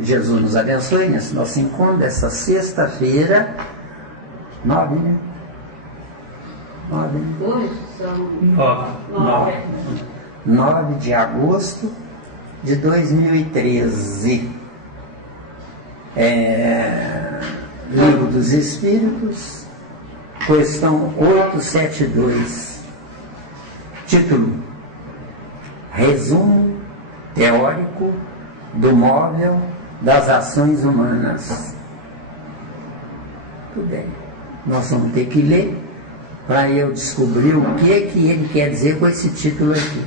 Jesus nos abençoe nesse nosso encontro dessa sexta-feira, 9, né? 9, né? Hoje são 9 de agosto de 2013. Livro dos Espíritos, questão 872. Título: Resumo teórico do móvel das ações humanas. Tudo bem. Nós vamos ter que ler para eu descobrir o que ele quer dizer com esse título aqui.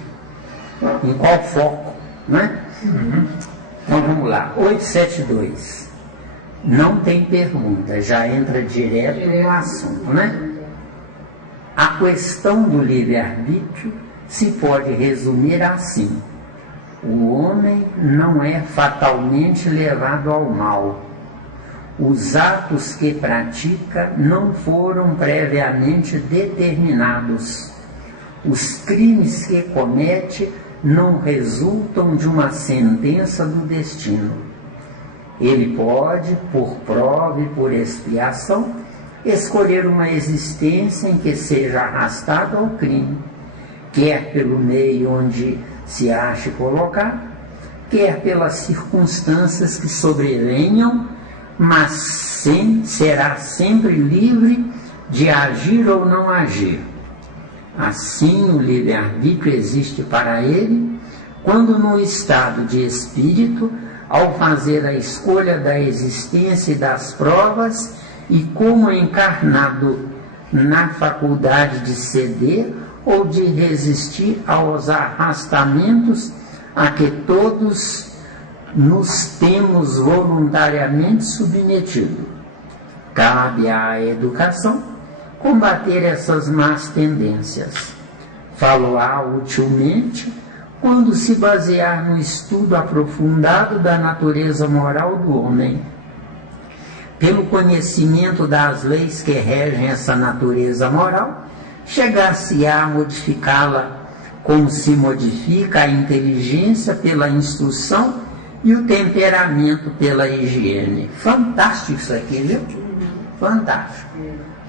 Em qual foco, né? Então vamos lá. 872. Não tem pergunta, já entra direto no assunto, né? A questão do livre-arbítrio se pode resumir assim: o homem não é fatalmente levado ao mal. Os atos que pratica não foram previamente determinados. Os crimes que comete não resultam de uma sentença do destino. Ele pode, por prova e por expiação, escolher uma existência em que seja arrastado ao crime, quer pelo meio onde se ache colocar, quer pelas circunstâncias que sobrevenham, mas será sempre livre de agir ou não agir. Assim, o livre-arbítrio existe para ele quando, no estado de espírito, ao fazer a escolha da existência e das provas, e como encarnado na faculdade de ceder ou de resistir aos arrastamentos a que todos nos temos voluntariamente submetido. Cabe à educação combater essas más tendências. Falo-á utilmente quando se basear no estudo aprofundado da natureza moral do homem. Pelo conhecimento das leis que regem essa natureza moral, chegar-se-á a modificá-la como se modifica a inteligência pela instrução e o temperamento pela higiene. Fantástico isso aqui, viu? Fantástico.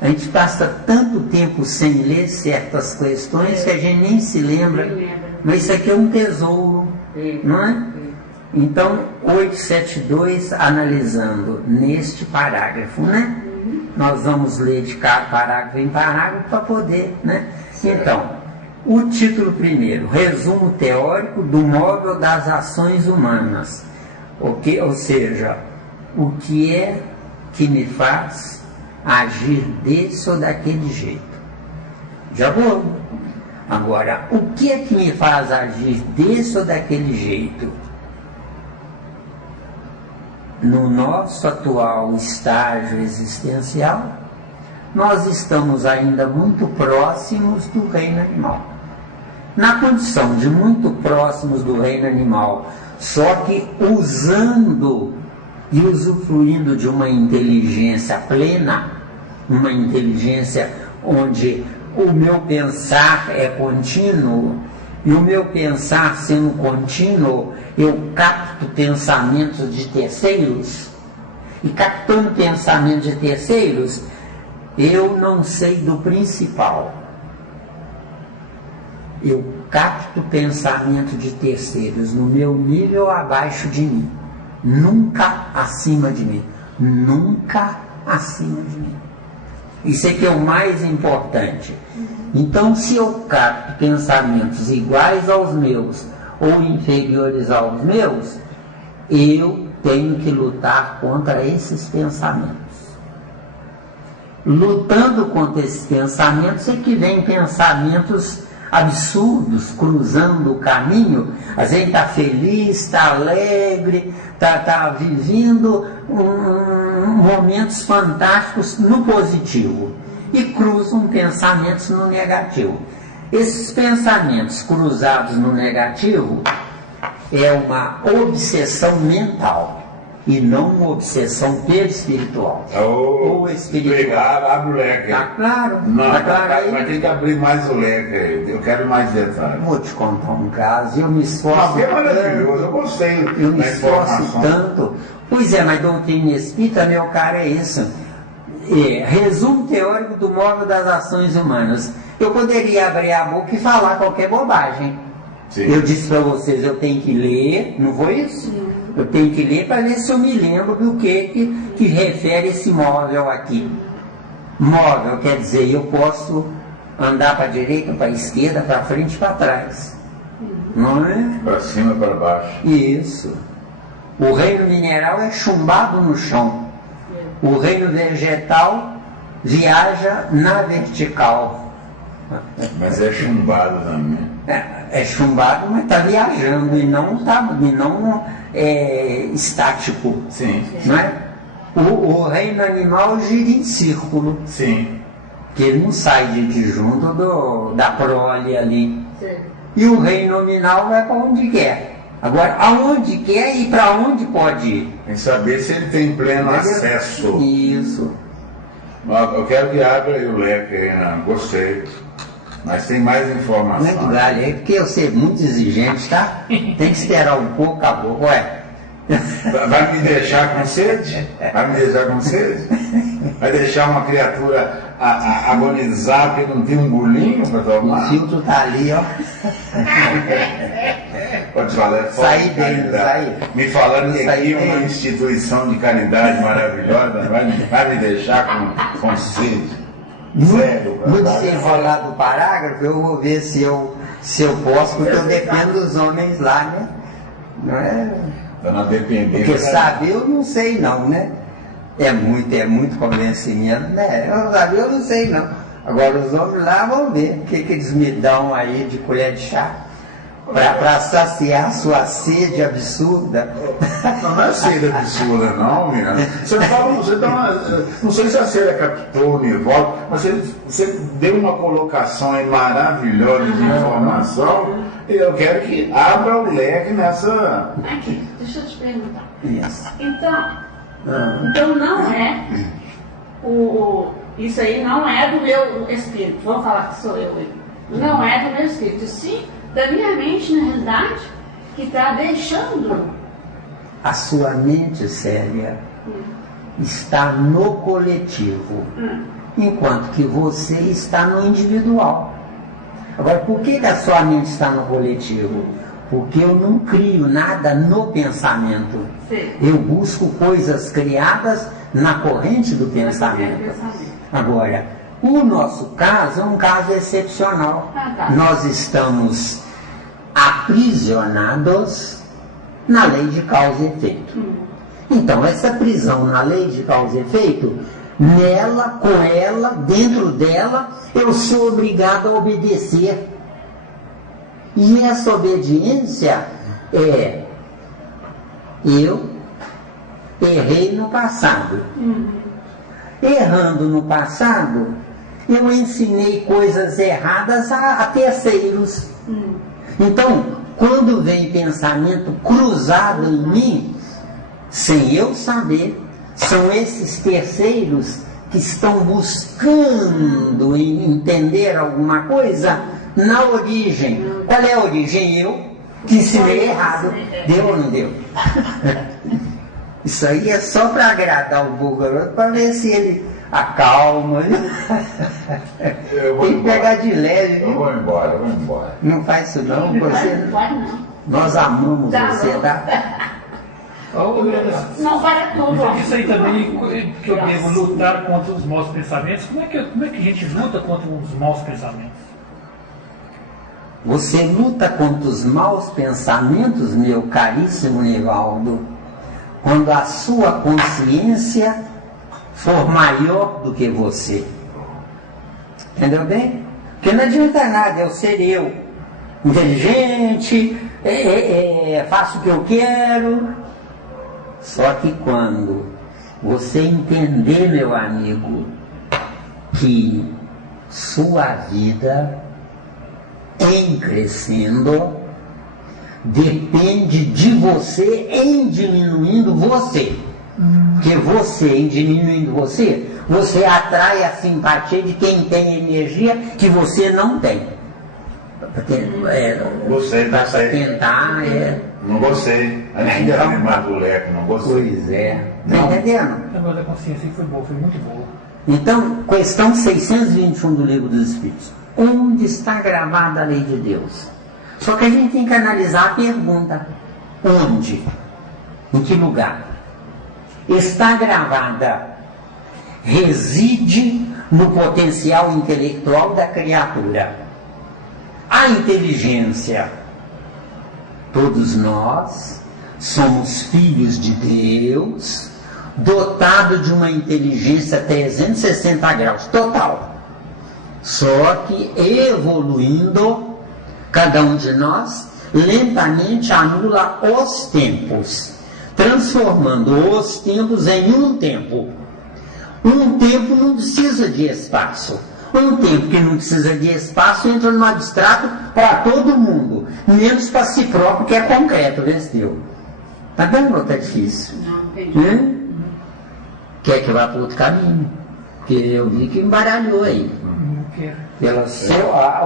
A gente passa tanto tempo sem ler certas questões que a gente nem se lembra, mas isso aqui é um tesouro, não é? Então, 872, analisando neste parágrafo, né? Nós vamos ler de cada parágrafo em parágrafo para poder, né? Então, o título primeiro: Resumo teórico do móvel das ações humanas. Ou seja, o que é que me faz agir desse ou daquele jeito? Já vou. Agora, o que é que me faz agir desse ou daquele jeito? No nosso atual estágio existencial, nós estamos ainda muito próximos do reino animal. Na condição de muito próximos do reino animal, só que usando e usufruindo de uma inteligência plena, uma inteligência onde o meu pensar é contínuo, e o meu pensar sendo contínuo, eu capto pensamentos de terceiros, e captando pensamentos de terceiros, eu não sei do principal. Eu capto pensamento de terceiros no meu nível abaixo de mim, nunca acima de mim, nunca acima de mim. Isso é que é o mais importante. Então, se eu capto pensamentos iguais aos meus ou inferiores aos meus, eu tenho que lutar contra esses pensamentos. Lutando contra esses pensamentos é que vem pensamentos absurdos cruzando o caminho. A gente está feliz, está alegre, está vivendo momentos fantásticos no positivo e cruzam pensamentos no negativo. Esses pensamentos cruzados no negativo é uma obsessão mental e não uma obsessão perispiritual. Ou espiritual. Abre o leque. Tá claro? Não, tá claro aí? Vai ter que abrir mais o leque. Eu quero mais detalhes. Vou te contar um caso. Eu me esforço É maravilhoso, eu gostei. Eu me esforço tanto Pois é, mas doutrina espírita, meu caro, é isso. Resumo teórico do móvel das ações humanas. Eu poderia abrir a boca e falar qualquer bobagem. Sim. Eu disse para vocês, eu tenho que ler, não foi isso? Eu tenho que ler para ver se eu me lembro do que refere esse móvel aqui. Móvel quer dizer, eu posso andar para a direita, para a esquerda, para frente e para trás. Não é? Para cima e para baixo. Isso. O reino mineral é chumbado no chão. O reino vegetal viaja na vertical. Mas é chumbado também. É chumbado, mas está viajando e não é estático. Sim. Não é? O reino animal gira em círculo. Sim. Que ele não sai de junto da prole ali. Sim. E o reino nominal vai para onde quer. Agora, aonde quer e para onde pode ir. Tem que saber se ele tem pleno acesso. Isso. Eu quero que abra aí o leque aí, né? Gostei. Mas tem mais informação. Muito galho, é porque eu ser muito exigente, tá? Tem que esperar um pouco, acabou. Ué. Vai me deixar com sede? Vai me deixar com sede? Vai deixar uma criatura agonizar porque não tem um bolinho para tomar? O filtro tá ali, ó. Pode falar, é sair bem, sair. Me falando que aqui é uma instituição de caridade maravilhosa, vai me deixar com sede. Muito desenrolado o parágrafo, eu vou ver se eu posso, porque eu dependo dos homens lá, né? Não é? Porque saber eu não sei não, né? É muito convencimento, né? Eu não sei não. Agora os homens lá vão ver o que eles me dão aí de colher de chá para saciar sua sede absurda. Não é sede absurda não, Miranda. Não sei se a sede captou o Nivaldo, mas você deu uma colocação aí maravilhosa de informação e eu quero que abra o leque nessa... Aqui, deixa eu te perguntar. Isso. Então não é isso aí não é do meu espírito. Vamos falar que sou eu. Não é do meu espírito. Sim, da minha mente, na realidade, que está deixando. A sua mente, Célia, está no coletivo, enquanto que você está no individual. Agora, por que a sua mente está no coletivo? Porque eu não crio nada no pensamento. Sim. Eu busco coisas criadas na corrente do pensamento. Agora, o nosso caso é um caso excepcional. Nós estamos aprisionados na lei de causa e efeito. Então, essa prisão na lei de causa e efeito, nela, com ela, dentro dela, eu sou obrigado a obedecer. E essa obediência é: eu errei no passado. Errando no passado, eu ensinei coisas erradas a terceiros. Então, quando vem pensamento cruzado em mim, sem eu saber, são esses terceiros que estão buscando entender alguma coisa na origem. Qual é a origem? Eu que ensinei errado. Deu ou não deu? Isso aí é só para agradar o burro, para ver se ele acalma. Tem que pegar de leve. Eu vou embora. Não faz isso não, você. Nós amamos você, tá? Não para tudo. Você disse aí também que eu devo lutar contra os maus pensamentos. Como é que a gente luta contra os maus pensamentos? Você luta contra os maus pensamentos, meu caríssimo Nivaldo, quando a sua consciência for maior do que você. Entendeu bem? Porque não adianta nada eu ser eu, inteligente, faço o que eu quero. Só que quando você entender, meu amigo, que sua vida em crescendo depende de você em diminuindo você. Porque você, em diminuindo você, você atrai a simpatia de quem tem energia que você não tem. Para tentar Não gostei. A gente era mais do leque, não gostei. Pois é. Tá entendendo? A negócio da consciência foi boa, foi muito boa. Então, questão 621 do Livro dos Espíritos. Onde está gravada a lei de Deus? Só que a gente tem que analisar a pergunta. Onde? Em que lugar? Está gravada. Reside no potencial intelectual da criatura. A inteligência. Todos nós somos filhos de Deus, dotado de uma inteligência 360 graus, total. Só que evoluindo, cada um de nós lentamente anula os tempos, transformando os tempos em um tempo. Um tempo não precisa de espaço. Um tempo que não precisa de espaço entra no abstrato para todo mundo, menos para si próprio, que é concreto, vestiu. Tá vendo ou tá difícil? Não, entendi. Quer que vá para outro caminho? Porque eu vi que embaralhou aí. Não quero.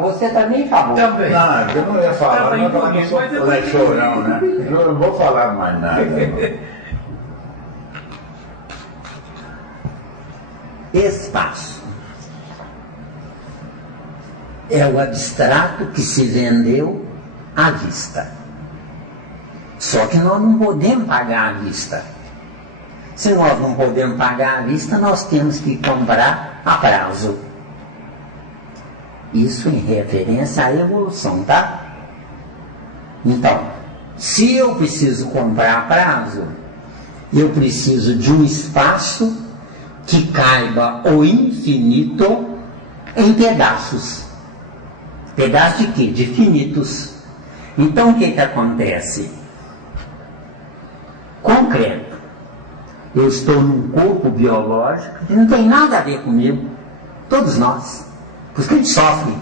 Você também falou. Também. Não, eu não ia falar, Tava não, empolguei, mas eu não é chorão, né? Eu não vou falar mais nada. Espaço. É o abstrato que se vendeu à vista. Só que nós não podemos pagar à vista. Se nós não podemos pagar à vista, nós temos que comprar a prazo. Isso em referência à evolução, tá? Então, se eu preciso comprar a prazo, eu preciso de um espaço que caiba o infinito em pedaços. Pedaços de quê? De finitos. Então o que acontece? Concreto. Eu estou num corpo biológico que não tem nada a ver comigo. Todos nós. Por isso que a gente sofre.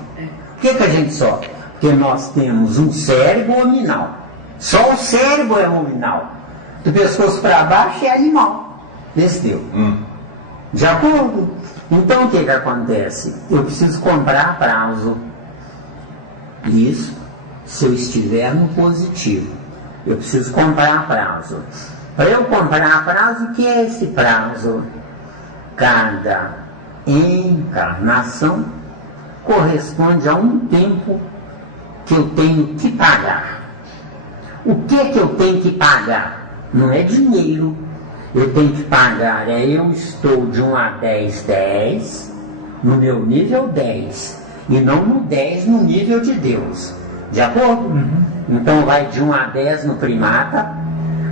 Por que a gente sofre? Porque nós temos um cérebro hominal. Só o cérebro é hominal. Do pescoço para baixo é animal. Entendeu? De acordo? Então o que acontece? Eu preciso comprar a prazo. Isso se eu estiver no positivo. Eu preciso comprar a prazo. Para eu comprar a prazo, o que é esse prazo? Cada encarnação corresponde a um tempo que eu tenho que pagar. O que é que eu tenho que pagar? Não é dinheiro. Eu tenho que pagar, eu estou de 1 a 10, 10, no meu nível 10, e não no 10 no nível de Deus. De acordo? Então vai de 1 a 10 no primata,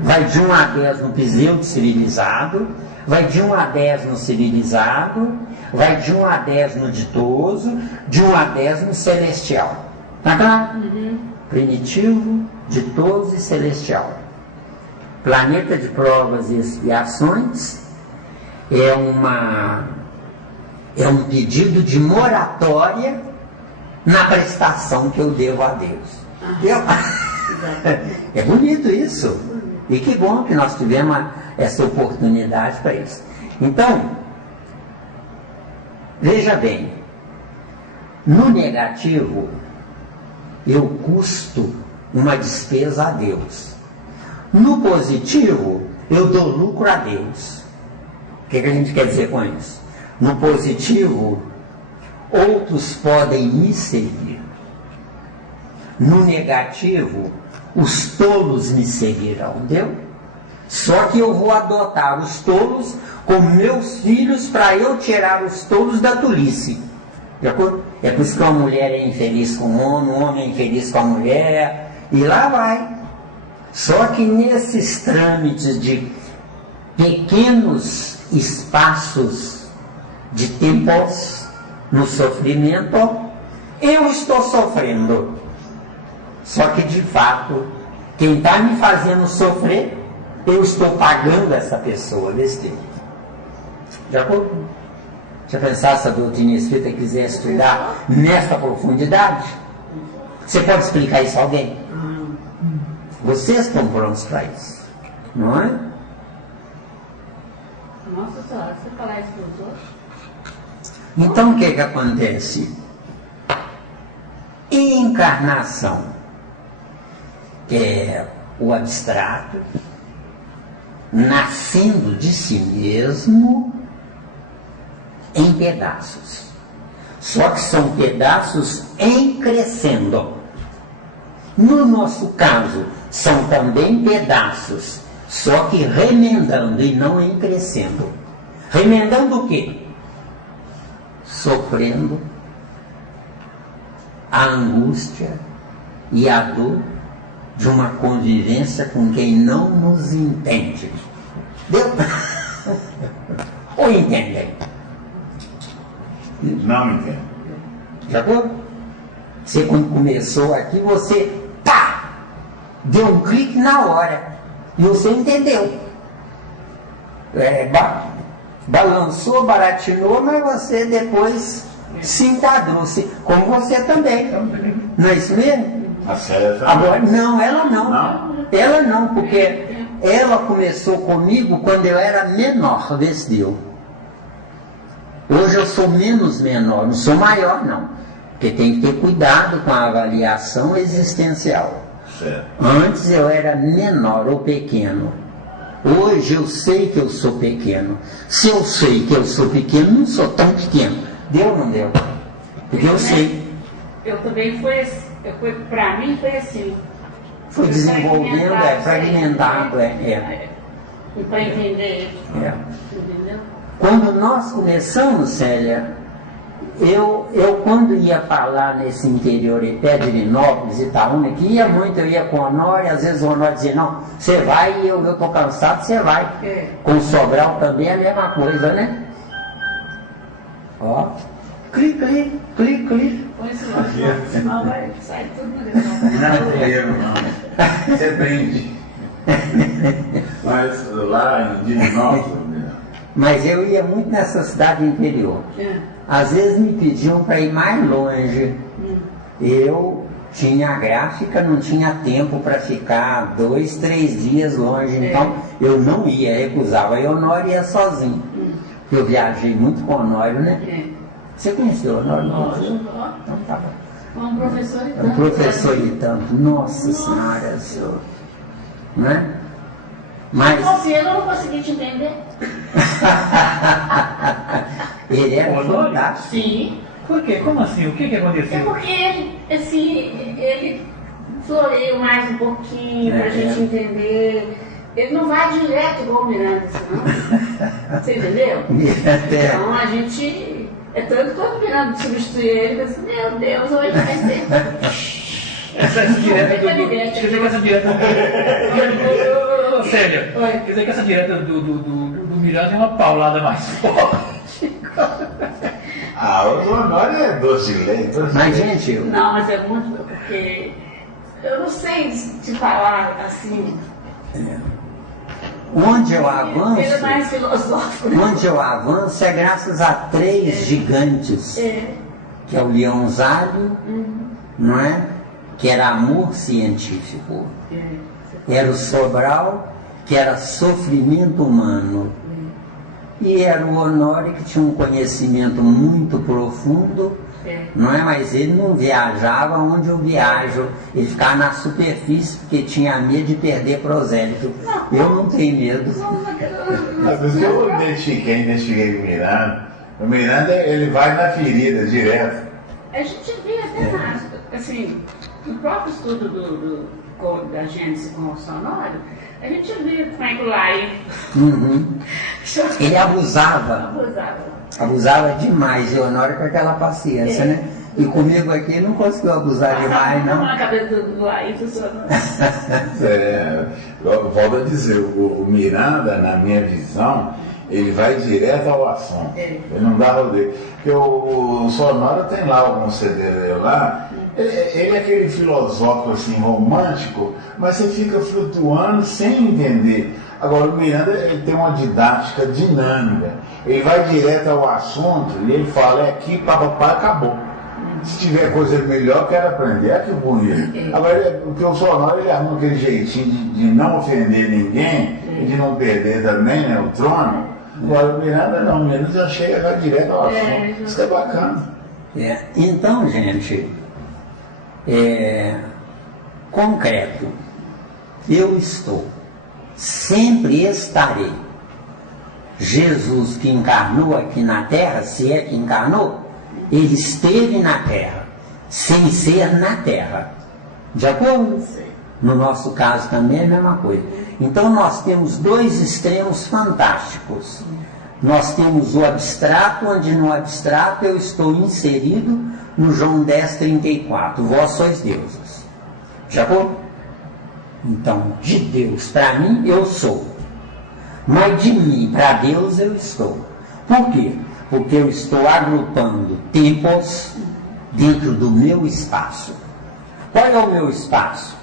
vai de 1 a 10 no pseudo-civilizado, vai de 1 a 10 no civilizado, vai de 1 a 10 no ditoso, de 1 a 10 no celestial. Tá claro? Primitivo, ditoso e celestial. Planeta de provas e expiações é um pedido de moratória na prestação que eu devo a Deus. É bonito isso. E que bom que nós tivemos essa oportunidade para isso. Então, veja bem, no negativo, eu custo uma despesa a Deus. No positivo, eu dou lucro a Deus. O que a gente quer dizer com isso? No positivo, outros podem me servir. No negativo, os tolos me seguirão, entendeu? Só que eu vou adotar os tolos como meus filhos para eu tirar os tolos da tolice. De acordo? É por isso que uma mulher é infeliz com um homem é infeliz com a mulher, e lá vai. Só que nesses trâmites de pequenos espaços de tempos no sofrimento, eu estou sofrendo. Só que de fato, quem está me fazendo sofrer, eu estou pagando essa pessoa nesse tempo. De acordo? Já pensasse se a doutrina espírita quiser estudar nessa profundidade? Você pode explicar isso a alguém? Vocês estão prontos para isso, não é? Nossa Senhora, você falar isso para os outros? Então o que acontece? Encarnação. o abstrato, nascendo de si mesmo em pedaços. Só que são pedaços em crescendo. No nosso caso, são também pedaços, só que remendando e não em crescendo. Remendando o quê? Sofrendo a angústia e a dor de uma convivência com quem não nos entende. Deu? Ou entendem? Não entendo. De acordo? Você, quando começou aqui, você pá! Deu um clique na hora. E você entendeu. Balançou, baratinou, mas você depois se enquadrou-se. Como você também. Não é isso mesmo? A Célia também. Agora, não, ela não. Não? Ela não, porque ela começou comigo quando eu era menor, vê se deu. Hoje eu sou menos menor, não sou maior não. Porque tem que ter cuidado com a avaliação existencial. Certo. Antes eu era menor ou pequeno. Hoje eu sei que eu sou pequeno. Se eu sei que eu sou pequeno, não sou tão pequeno. Deu ou não deu? Porque eu sei. Eu também pra mim foi assim. Foi desenvolvendo, fragmentado, Para entender. Entendeu? Quando nós começamos, Célia, eu quando ia falar nesse interior, em Pedrinópolis, Itaúna, que ia muito, eu ia com o Honório, às vezes o Honório dizia, não, você vai e eu tô cansado, você vai. Com o Sobral também é a mesma coisa, né? Ó, clique. Põe esse lógico, senão vai sair tudo no gravão. Não, você prende. Mas lá em Divinópolis. Mas eu ia muito nessa cidade interior. Às vezes me pediam para ir mais longe. Eu tinha a gráfica, não tinha tempo para ficar 2, 3 dias longe. Então eu não ia, recusava. E o Honório ia sozinho. Eu viajei muito com o Honório, né? Você conheceu o Honório? Então tá bom. Um professor e tanto. Um professor e tanto. Nossa Senhora, senhor. Né? Mas... eu não consegui te entender. Ele era Honório? fantástico. Sim. Por quê? Como assim? O que aconteceu? É porque ele floreia mais um pouquinho pra gente entender. Ele não vai direto igual o Miranda, senão. Você entendeu? Então a gente. É tanto que quando o Miranda substitui ele, eu disse, meu Deus, hoje vai ser. Essa direta quer dizer que essa direta. Célia, quer dizer que essa direta do Miranda é uma paulada mais forte. O Honório é doce de leite. Mas, gente, Não, mas é muito, porque eu não sei te falar assim. onde eu avanço, Ele é mais filosófico, né? onde eu avanço é graças a 3 gigantes, que é o Leonzário, não é? Que era amor científico, era o Sobral, que era sofrimento humano, e era o Honório, que tinha um conhecimento muito profundo, não é? Mas ele não viajava onde eu viajo, ele ficava na superfície porque tinha medo de perder prosélito. Eu não tenho medo. Às vezes eu identifiquei o Miranda, ele vai na ferida direto. A gente vê até assim, no próprio estudo da Gênese com o Sonório, a gente vê como é que o Lai Ele abusava demais, e o Honório com aquela paciência, né? E comigo aqui não conseguiu abusar demais, não. Na cabeça do Lai funcionando. Eu volto a dizer, o Miranda, na minha visão, ele vai direto ao assunto. Ele não dá rodeio. Porque o Sonório tem lá alguns CD lá, ele é aquele filosófico assim, romântico, mas você fica flutuando sem entender. Agora o Miranda ele tem uma didática dinâmica. Ele vai direto ao assunto e ele fala, é aqui, papapá, acabou. Se tiver coisa melhor, quero aprender. É que bonito. Agora, porque o Sonório ele arruma aquele jeitinho de não ofender ninguém e de não perder também, né, o trono. Agora o Miranda não, o Miranda já chega vai direto ao assunto. Isso que é bacana. Então, gente, concreto. eu estou, sempre estarei. Jesus que encarnou aqui na Terra, se é que encarnou, ele esteve na Terra, sem ser na Terra. De acordo? No nosso caso também é a mesma coisa. Então nós temos dois extremos fantásticos. Nós temos o abstrato, onde no abstrato eu estou inserido no João 10:34. Vós sois deuses. De acordo? Então, de Deus para mim eu sou. Mas de mim para Deus eu estou. Por quê? Porque eu estou agrupando tempos dentro do meu espaço. Qual é o meu espaço?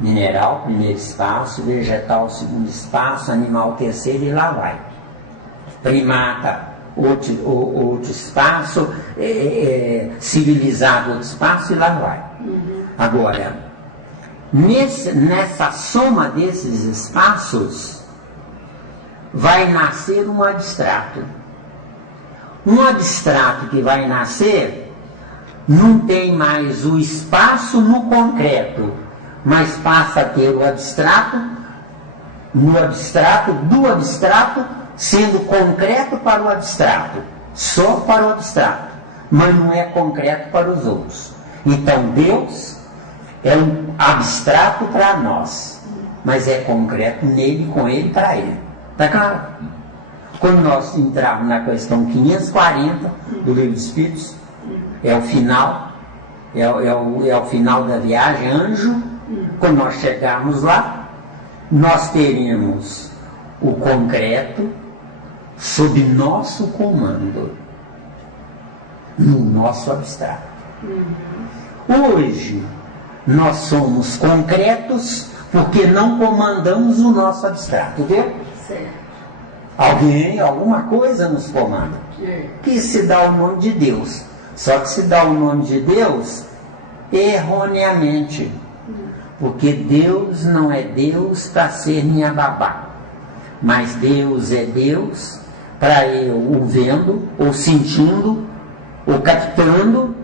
Mineral, primeiro espaço, vegetal, segundo espaço, animal, terceiro, e lá vai. Primata, outro espaço, civilizado, outro espaço, e lá vai. Agora, nessa soma desses espaços, vai nascer um abstrato. Um abstrato que vai nascer não tem mais o espaço no concreto, mas passa a ter o abstrato, no abstrato, do abstrato, sendo concreto para o abstrato, só para o abstrato, mas não é concreto para os outros. Então Deus é um abstrato para nós, mas é concreto nele, com ele, para ele. Está claro? Quando nós entrarmos na questão 540 do Livro dos Espíritos, é o final, é o final da viagem, anjo. Quando nós chegarmos lá, nós teremos o concreto sob nosso comando, no nosso abstrato. Hoje, nós somos concretos porque não comandamos o nosso abstrato, viu? Alguém, alguma coisa nos comanda, que se dá o nome de Deus. Só que se dá o nome de Deus erroneamente, porque Deus não é Deus para ser minha babá, mas Deus é Deus para eu, o vendo, ou sentindo, ou captando,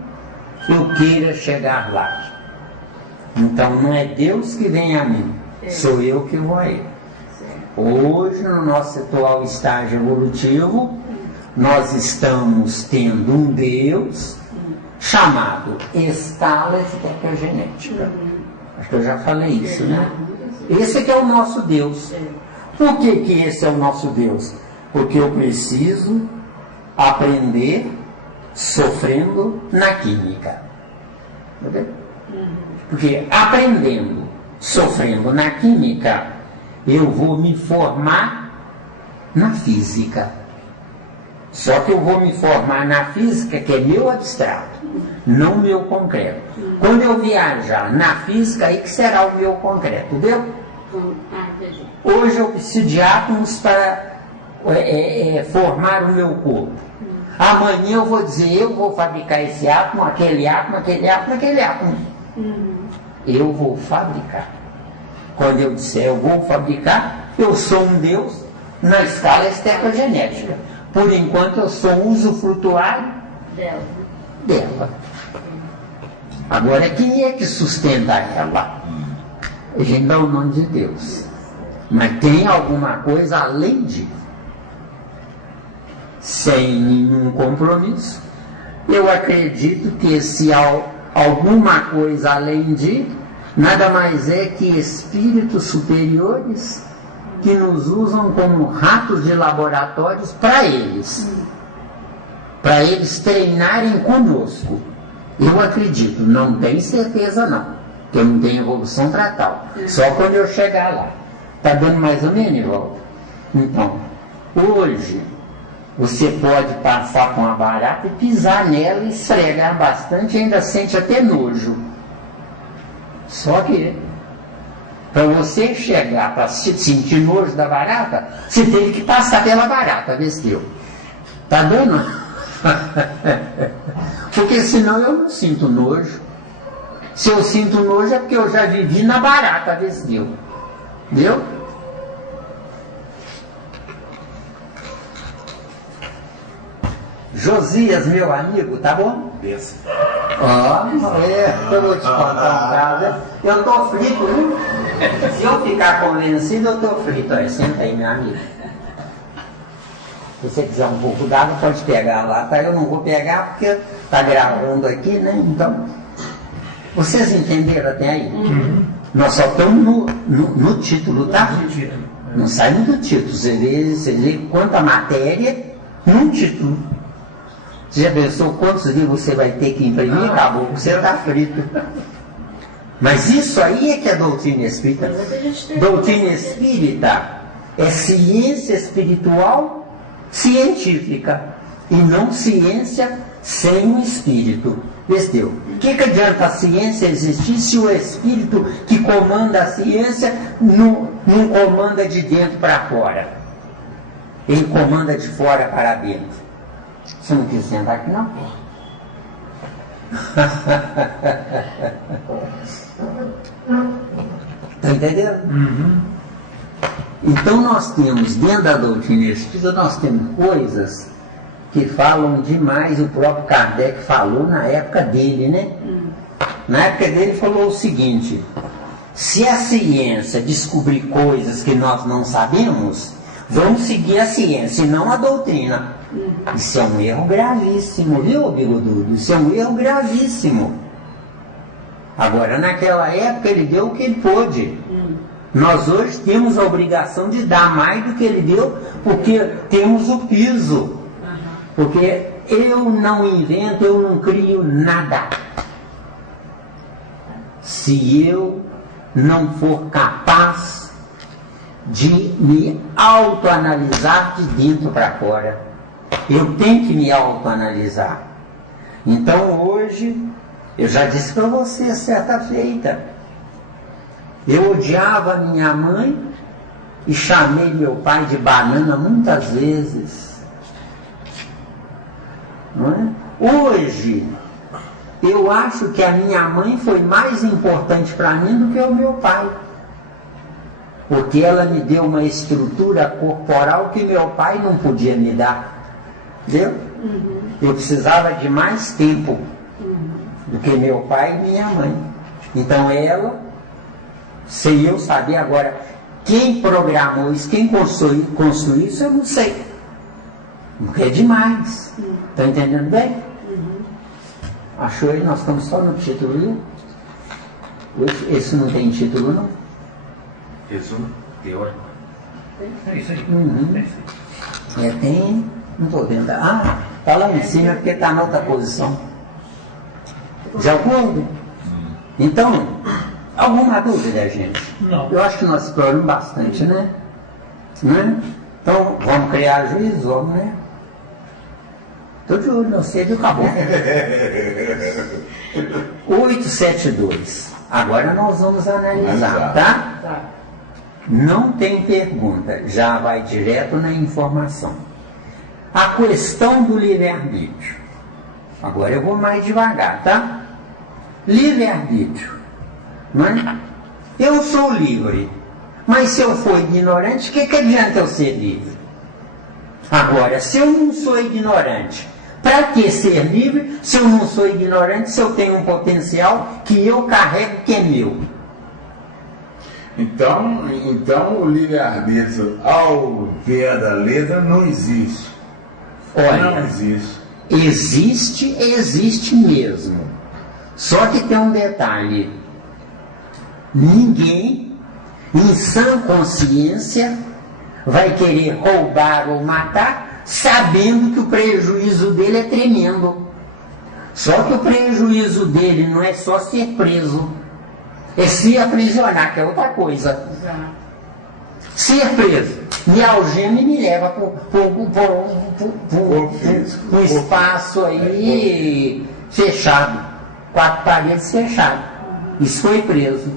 eu queira chegar lá. Então não é Deus que vem a mim, sou eu que vou a Ele. Hoje, no nosso atual estágio evolutivo, nós estamos tendo um Deus chamado escala estequiogenética. Acho que eu já falei isso, né? Esse que é o nosso Deus. Por que que esse é o nosso Deus? Porque eu preciso aprender sofrendo na química. Entendeu? Porque aprendendo, sofrendo na química, eu vou me formar na física. Só que eu vou me formar na física, que é meu abstrato, não meu concreto. Quando eu viajar na física, aí que será o meu concreto, entendeu? Hoje eu preciso de átomos para formar o meu corpo. Amanhã eu vou dizer, eu vou fabricar esse átomo, aquele átomo, aquele átomo, aquele átomo. Eu vou fabricar. Quando eu disser eu vou fabricar, eu sou um Deus na escala estequiogenética. Por enquanto eu sou um usufrutuário dela. Agora, quem é que sustenta ela? A gente dá o nome de Deus. Mas tem alguma coisa além disso. Sem nenhum compromisso. Eu acredito que se há alguma coisa além disso, nada mais é que espíritos superiores que nos usam como ratos de laboratórios para eles treinarem conosco. Eu acredito, não tenho certeza não, que eu não tenho evolução para tal, só quando eu chegar lá. Está dando mais ou menos, Ivaldo? Então, hoje você pode passar com a barata e pisar nela e esfregar bastante e ainda sente até nojo. Só que para você chegar para sentir nojo da barata, você teve que passar pela barata, vestiu? Tá dando? Porque senão eu não sinto nojo. Se eu sinto nojo é porque eu já vivi na barata, vestiu? Viu? Josias, meu amigo, tá bom? Desce. Ó, eu vou te contar um caso. Eu tô frito, viu? Se eu ficar convencido, eu estou frito. Olha, senta aí, meu amigo. Se você quiser um pouco d'água, pode pegar lá, tá? Eu não vou pegar porque tá gravando aqui, né? Então, vocês entenderam até aí? Nós só estamos no título, tá? Não saímos do título. Você vê quanta matéria num título. Você já pensou quantos livros você vai ter que imprimir? Acabou, você está frito. Mas isso aí é que é doutrina espírita. Doutrina espírita é ciência espiritual científica e não ciência sem o espírito. Entendeu? O que adianta a ciência existir se o espírito que comanda a ciência não comanda de dentro para fora? Ele comanda de fora para dentro. Você não quis sentar aqui, não? Está entendendo? Então nós temos, dentro da doutrina espírita, nós temos coisas que falam demais. O próprio Kardec falou na época dele, né? Na época dele falou o seguinte: se a ciência descobrir coisas que nós não sabemos, vamos seguir a ciência e não a doutrina. Isso é um erro gravíssimo, viu, Bigodudo? Isso é um erro gravíssimo. Agora, naquela época, ele deu o que ele pôde. Nós hoje temos a obrigação de dar mais do que ele deu, porque temos o piso. Porque eu não invento, eu não crio nada. Se eu não for capaz de me autoanalisar de dentro para fora, eu tenho que me autoanalisar. Então hoje, eu já disse para você certa feita, eu odiava minha mãe e chamei meu pai de banana muitas vezes. Não é? Hoje, eu acho que a minha mãe foi mais importante para mim do que o meu pai. Porque ela me deu uma estrutura corporal que meu pai não podia me dar. Entendeu? Eu precisava de mais tempo do que meu pai e minha mãe. Então ela, sem eu saber agora, quem programou isso, quem construiu isso, eu não sei. Porque é demais. Está entendendo bem? Achou aí? Nós estamos só no título, viu? Esse não tem título, não? Resumo teórico. É isso aí. É, tem. Não estou vendo. Ah, está lá em cima porque está na outra posição. De acordo? Então, alguma dúvida, gente? Não. Eu acho que nós exploramos bastante, né? Então, vamos criar juízo, vamos, né? Estou de olho, não sei, viu? Acabou. 872. Agora nós vamos analisar, tá? Não tem pergunta, já vai direto na informação. A questão do livre-arbítrio. Agora eu vou mais devagar, tá? Livre-arbítrio, não é? Eu sou livre, mas se eu for ignorante, o que adianta eu ser livre? Agora, se eu não sou ignorante, para que ser livre se eu não sou ignorante, se eu tenho um potencial que eu carrego que é meu? Então o livre-arbítrio, ao ver da letra, não existe. Olha, não existe. Existe mesmo. Só que tem um detalhe. Ninguém, em sã consciência, vai querer roubar ou matar, sabendo que o prejuízo dele é tremendo. Só que o prejuízo dele não é só ser preso, é se aprisionar, que é outra coisa. Ser preso, me algema e me leva para um espaço aí fechado, 4 paredes fechadas. Isso foi preso.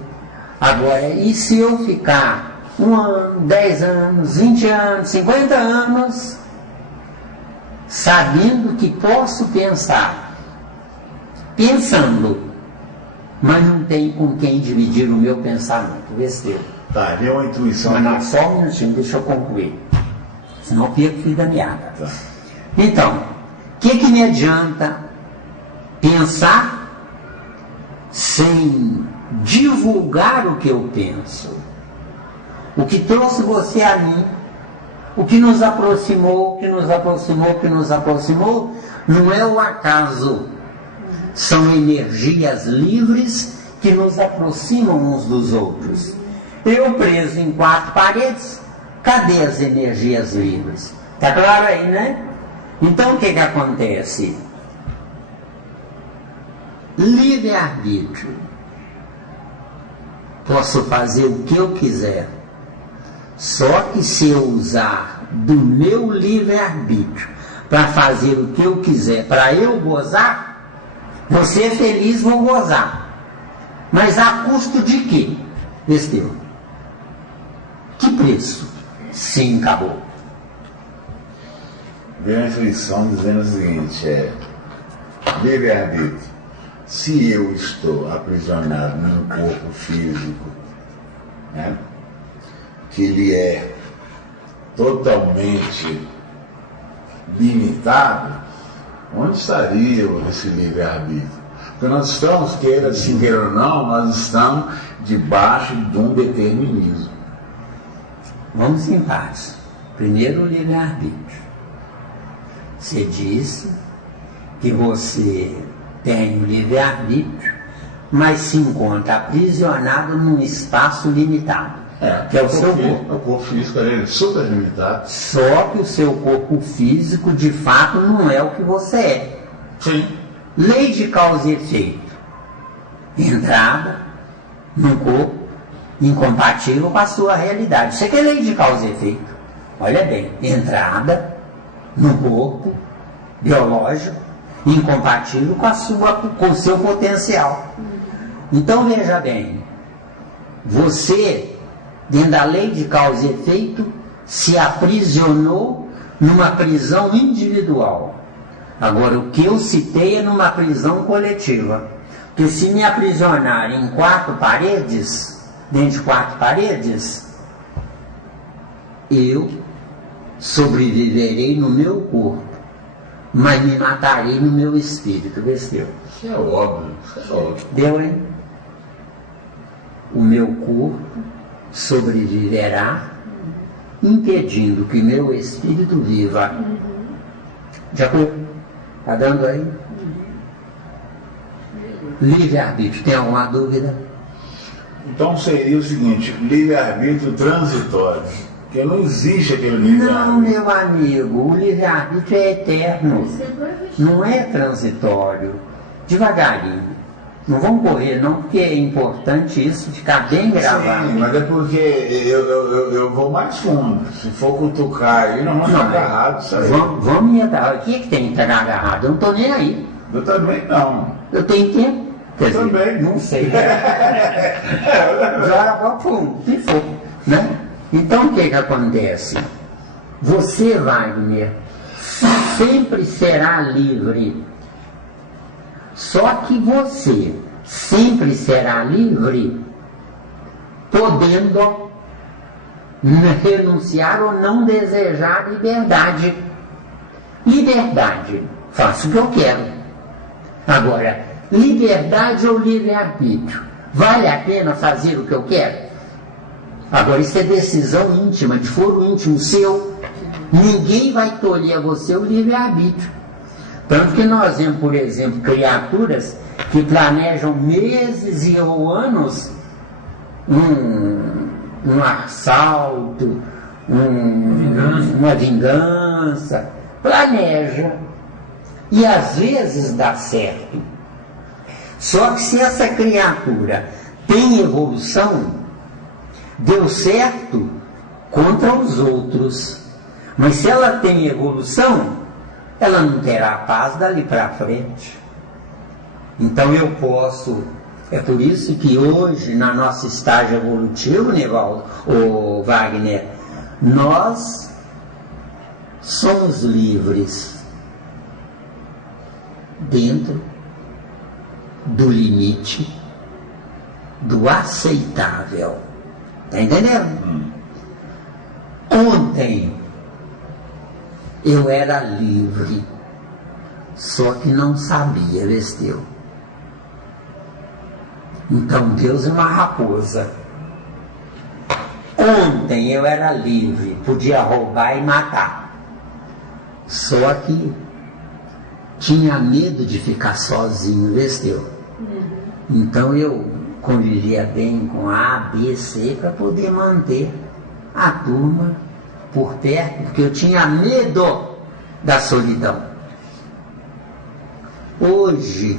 Agora, e se eu ficar 1 ano, 10 anos, 20 anos, 50 anos, sabendo que posso pensar, pensando, mas não tem com quem dividir o meu pensamento? Vê se deu. Tá, deu uma intuição. Mas não, só um minutinho, deixa eu concluir. Senão eu perco o fio da meada. Tá. Então, o que me adianta pensar sem divulgar o que eu penso. O que trouxe você a mim, o que nos aproximou, não é o acaso. São energias livres que nos aproximam uns dos outros. Eu preso em 4 paredes, cadê as energias livres? Tá claro aí, né? Então o que acontece? Livre-arbítrio. Posso fazer o que eu quiser. Só que se eu usar do meu livre-arbítrio para fazer o que eu quiser, para eu gozar, você é feliz, vou gozar. Mas a custo de quê? Besteu. Que preço? Sim, acabou. Vem a intuição dizendo o seguinte, livre-arbítrio. Se eu estou aprisionado num corpo físico, né, que ele é totalmente limitado, onde estaria esse livre-arbítrio? Porque nós estamos, queira ou não, nós estamos debaixo de um determinismo. Vamos em paz. Primeiro, o livre-arbítrio. Você disse que você tem o livre-arbítrio, mas se encontra aprisionado num espaço limitado, que é o seu corpo. O corpo físico é super limitado. Só que o seu corpo físico, de fato, não é o que você é. Sim. Lei de causa e efeito. Entrada no corpo incompatível com a sua realidade. Isso aqui é lei de causa e efeito. Olha bem, entrada no corpo biológico incompatível com o seu potencial. Então veja bem, você, dentro da lei de causa e efeito, se aprisionou numa prisão individual. Agora, o que eu citei é numa prisão coletiva. Porque se me aprisionar em 4 paredes, dentro de 4 paredes, eu sobreviverei no meu corpo, mas me matarei no meu espírito. Besteu. Isso é óbvio. Isso é óbvio. Deu, hein? O meu corpo sobreviverá, impedindo que meu espírito viva. De acordo? Está dando aí? Livre-arbítrio, tem alguma dúvida? Então seria o seguinte, livre-arbítrio transitório. Porque não existe aquele livre-arbítrio. Não, meu amigo, o livre-arbítrio é eterno. Não é transitório. Devagarinho. Não vamos correr não, porque é importante isso ficar bem gravado. Sim, mas é porque eu vou mais fundo. Se for cutucar aí, não vamos estar agarrados. Isso aí. Vamos me agarrar. O que é que tem que estar agarrado? Eu não estou nem aí. Eu também não. Eu tenho tempo? Eu também. Não sei. Joga para fundo, se for. Né? Então o que acontece? Você, Wagner, sempre será livre. Só que você sempre será livre podendo renunciar ou não desejar liberdade. Liberdade, faço o que eu quero. Agora, liberdade ou livre-arbítrio? Vale a pena fazer o que eu quero? Agora, isso é decisão íntima, de foro íntimo seu. Ninguém vai tolher a você o livre-arbítrio. Tanto que nós vemos, por exemplo, criaturas que planejam meses ou anos um assalto, uma vingança. Planeja. E às vezes dá certo. Só que se essa criatura tem evolução, deu certo contra os outros. Mas se ela tem evolução, ela não terá paz dali para frente. Então eu posso, é por isso que hoje, na nossa estágio evolutivo, Nivaldo, ou Wagner, nós somos livres dentro do limite do aceitável. Está entendendo? Ontem eu era livre, só que não sabia, Besteu. Então Deus é uma raposa. Ontem eu era livre, podia roubar e matar. Só que tinha medo de ficar sozinho, vestiu? Então eu convivia bem com A, B, C para poder manter a turma por perto, porque eu tinha medo da solidão. Hoje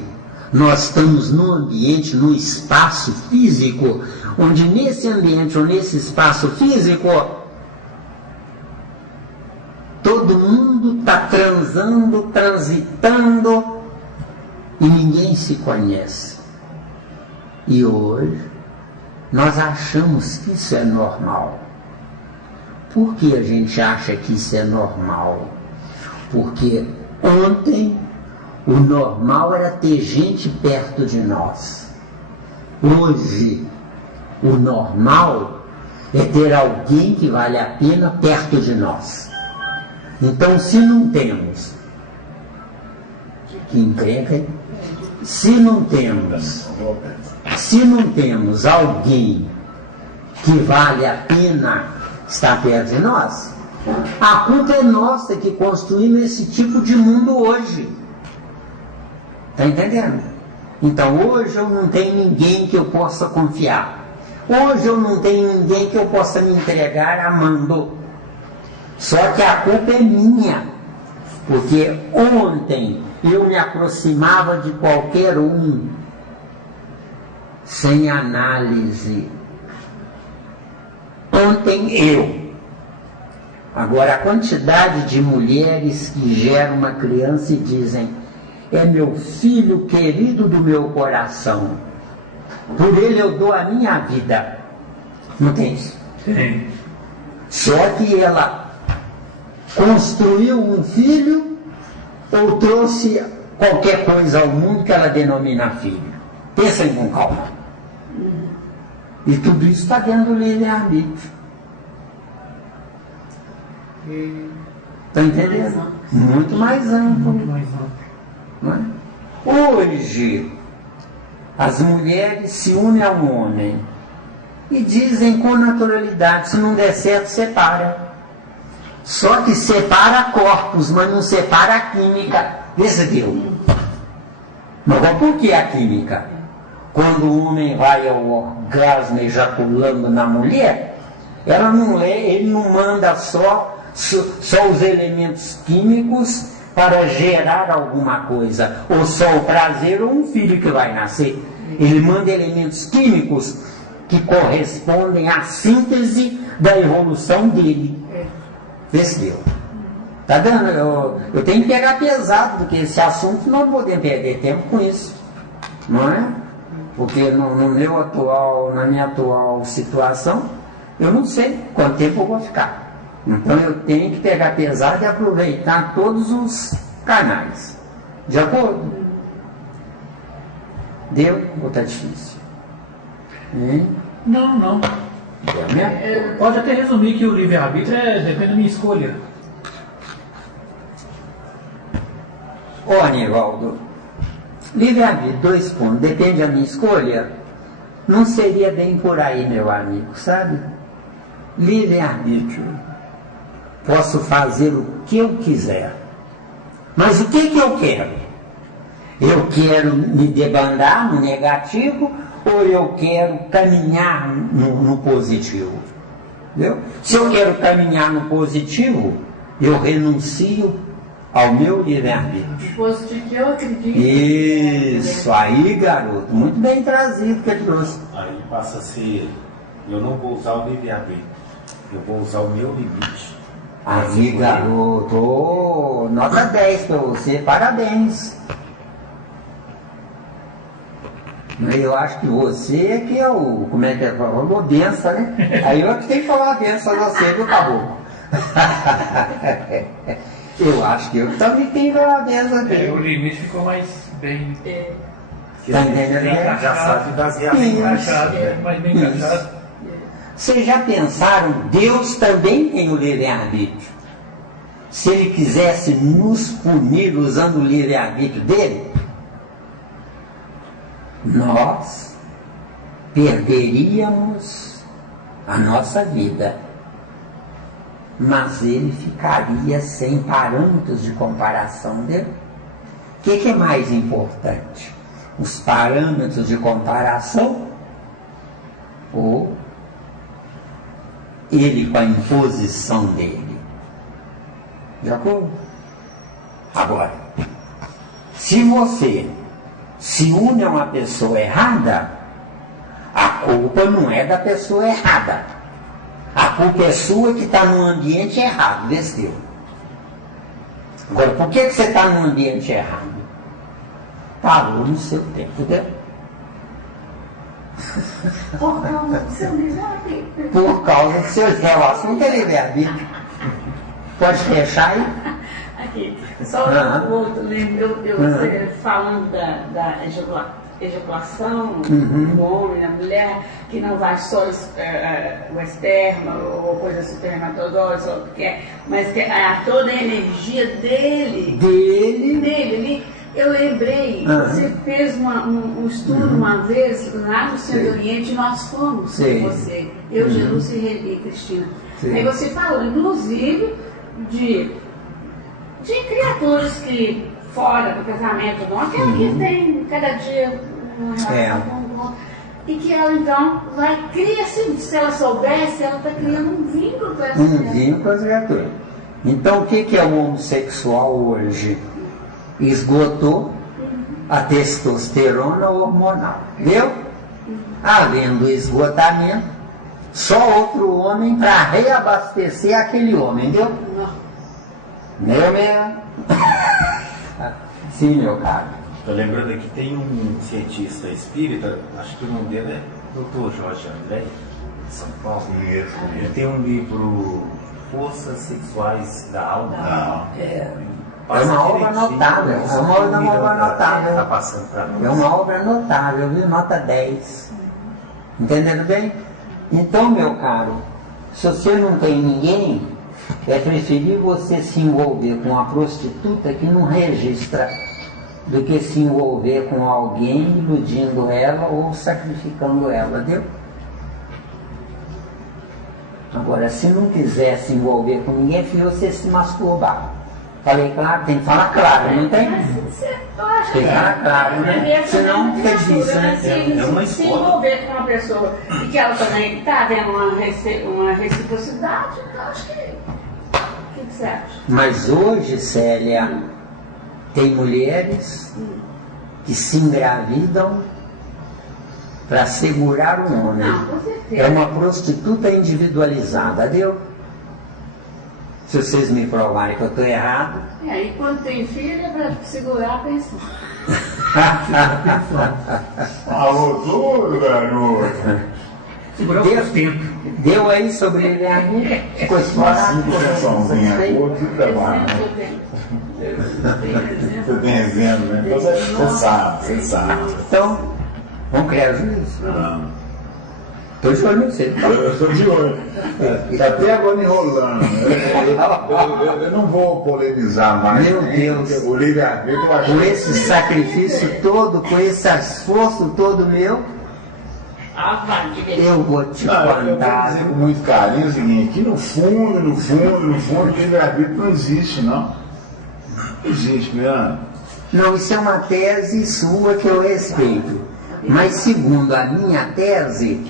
nós estamos num ambiente, num espaço físico, onde nesse ambiente ou nesse espaço físico todo mundo está transando, transitando e ninguém se conhece. E hoje nós achamos que isso é normal. Por que a gente acha que isso é normal? Porque ontem o normal era ter gente perto de nós. Hoje o normal é ter alguém que vale a pena perto de nós. Então, se não temos, que encrenca, hein? Se não temos alguém que vale a pena estar perto de nós, a culpa é nossa que construímos esse tipo de mundo hoje. Está entendendo? Então, hoje eu não tenho ninguém que eu possa confiar. Hoje eu não tenho ninguém que eu possa me entregar amando. Só que a culpa é minha, porque ontem eu me aproximava de qualquer um, sem análise. Ontem eu. Agora, a quantidade de mulheres que geram uma criança e dizem: é meu filho querido do meu coração, por ele eu dou a minha vida. Não tem isso? Tem. Só que ela construiu um filho ou trouxe qualquer coisa ao mundo que ela denomina filho. Pensem com calma. E tudo isso está dentro do livre-arbítrio. Está entendendo? Muito mais amplo. Muito mais amplo. Não é? Hoje, as mulheres se unem a um homem e dizem com naturalidade: se não der certo, separa. Só que separa corpos, mas não separa a química. Decidiu. Mas por que a química? Quando o homem vai ao orgasmo ejaculando na mulher, ele não manda só os elementos químicos para gerar alguma coisa, ou só o prazer ou um filho que vai nascer. Ele manda elementos químicos que correspondem à síntese da evolução dele. Decidiu. Tá dando? Eu tenho que pegar pesado, porque esse assunto não podemos perder tempo com isso. Não é? Porque na minha atual situação, eu não sei quanto tempo eu vou ficar. Então eu tenho que pegar pesado e aproveitar todos os canais. De acordo? Deu ou tá difícil? Não. Pode até resumir que o livre-arbítrio depende da minha escolha. Ô Anivaldo, livre-arbítrio, 2 pontos, depende da minha escolha, não seria bem por aí, meu amigo, sabe? Livre-arbítrio, posso fazer o que eu quiser, mas o que eu quero? Eu quero me debandar no negativo ou eu quero caminhar no positivo? Entendeu? Se eu quero caminhar no positivo, eu renuncio ao meu livre-arbítrio. Positivo que eu acredito. Isso, aí garoto, muito bem trazido que ele trouxe. Aí passa a ser: eu não vou usar o livre-arbítrio, eu vou usar o meu limite. Aí garoto, nota 10 para você, parabéns. Eu acho que você é que é o, como é que é, falou, benção, né? Aí eu que tenho que falar a benção a você, viu, caboclo? Eu acho que eu também tenho que falar a benção aqui. O limite ficou mais bem... Tá entendendo? Já sabe basear bem encaixado, né? Mais bem encaixado. Vocês já pensaram, Deus também tem o livre-arbítrio. Se Ele quisesse nos punir usando o livre-arbítrio dele, nós perderíamos a nossa vida, mas ele ficaria sem parâmetros de comparação dele. O que é mais importante? Os parâmetros de comparação ou ele com a imposição dele? De acordo? Agora, se você se une a uma pessoa errada, a culpa não é da pessoa errada. A culpa é sua que está no ambiente errado, desse teu. Agora, por que você está no ambiente errado? Parou no seu tempo, entendeu? Por causa do seu livre-arbítrio. Por causa do seu livre-arbítrio. O assunto é livre-arbítrio. Pode fechar aí? Aqui, só o outro, você falando da ejaculação do homem, da mulher, que não vai só o esperma ou coisa supermatodóide, mas que toda a energia dele. Eu lembrei, você fez um estudo uma vez lá no Centro do Oriente, nós fomos com você, eu, Gelúcia e Revi, Cristina. Aí você falou, inclusive, de criaturas que fora do casamento, não, aquela que tem cada dia uma relação e que ela então cria assim, se ela soubesse, ela está criando um vínculo com essa criatura. Um vínculo com as criaturas. Então o que é o homossexual hoje? Esgotou a testosterona hormonal. Viu? Havendo esgotamento, só outro homem para reabastecer aquele homem, viu? Meu. Sim, meu caro. Estou lembrando aqui, tem um cientista espírita, acho que o nome dele é Dr. Jorge André, de São Paulo. Ele tem um livro, Forças Sexuais da Alma. É uma obra notável. É uma obra notável. Tá passando para nós. É uma obra notável, viu? Nota 10. Entendendo bem? Então, meu caro, se você não tem ninguém, é preferível você se envolver com uma prostituta que não registra do que se envolver com alguém iludindo ela ou sacrificando ela, viu? Agora, se não quiser se envolver com ninguém, é que você se masturbar. Falei claro? Tem que falar claro, não tem? Tem que falar claro, né? Senão fica difícil, né? Se envolver com uma pessoa e que ela também está havendo uma reciprocidade, então acho que... O que você acha? Mas hoje, Célia, tem mulheres que se engravidam para segurar um homem. Não, com certeza. É uma prostituta individualizada, viu? Se vocês me provarem que eu estou errado. E aí, quando tem filho, é para segurar a pensão. Falou tudo, garoto. Segurar o sustento. Deu aí sobre ele aí. Ficou explorado. Você tem exemplo, né? Então você sabe. Então, vamos criar juízo? Não. Estou de olho em você. Eu estou de olho. Está até agora enrolando. Eu não vou polemizar mais. Meu Deus. O livre-arbítrio eu acho. Com esse sacrifício todo, com esse esforço todo meu, eu vou te Eu quero contar. dizer com muito carinho o seguinte, que no fundo, o livre-arbítrio não existe, não. Não existe, Leandro. Não, isso é uma tese sua que eu respeito. Mas segundo a minha tese,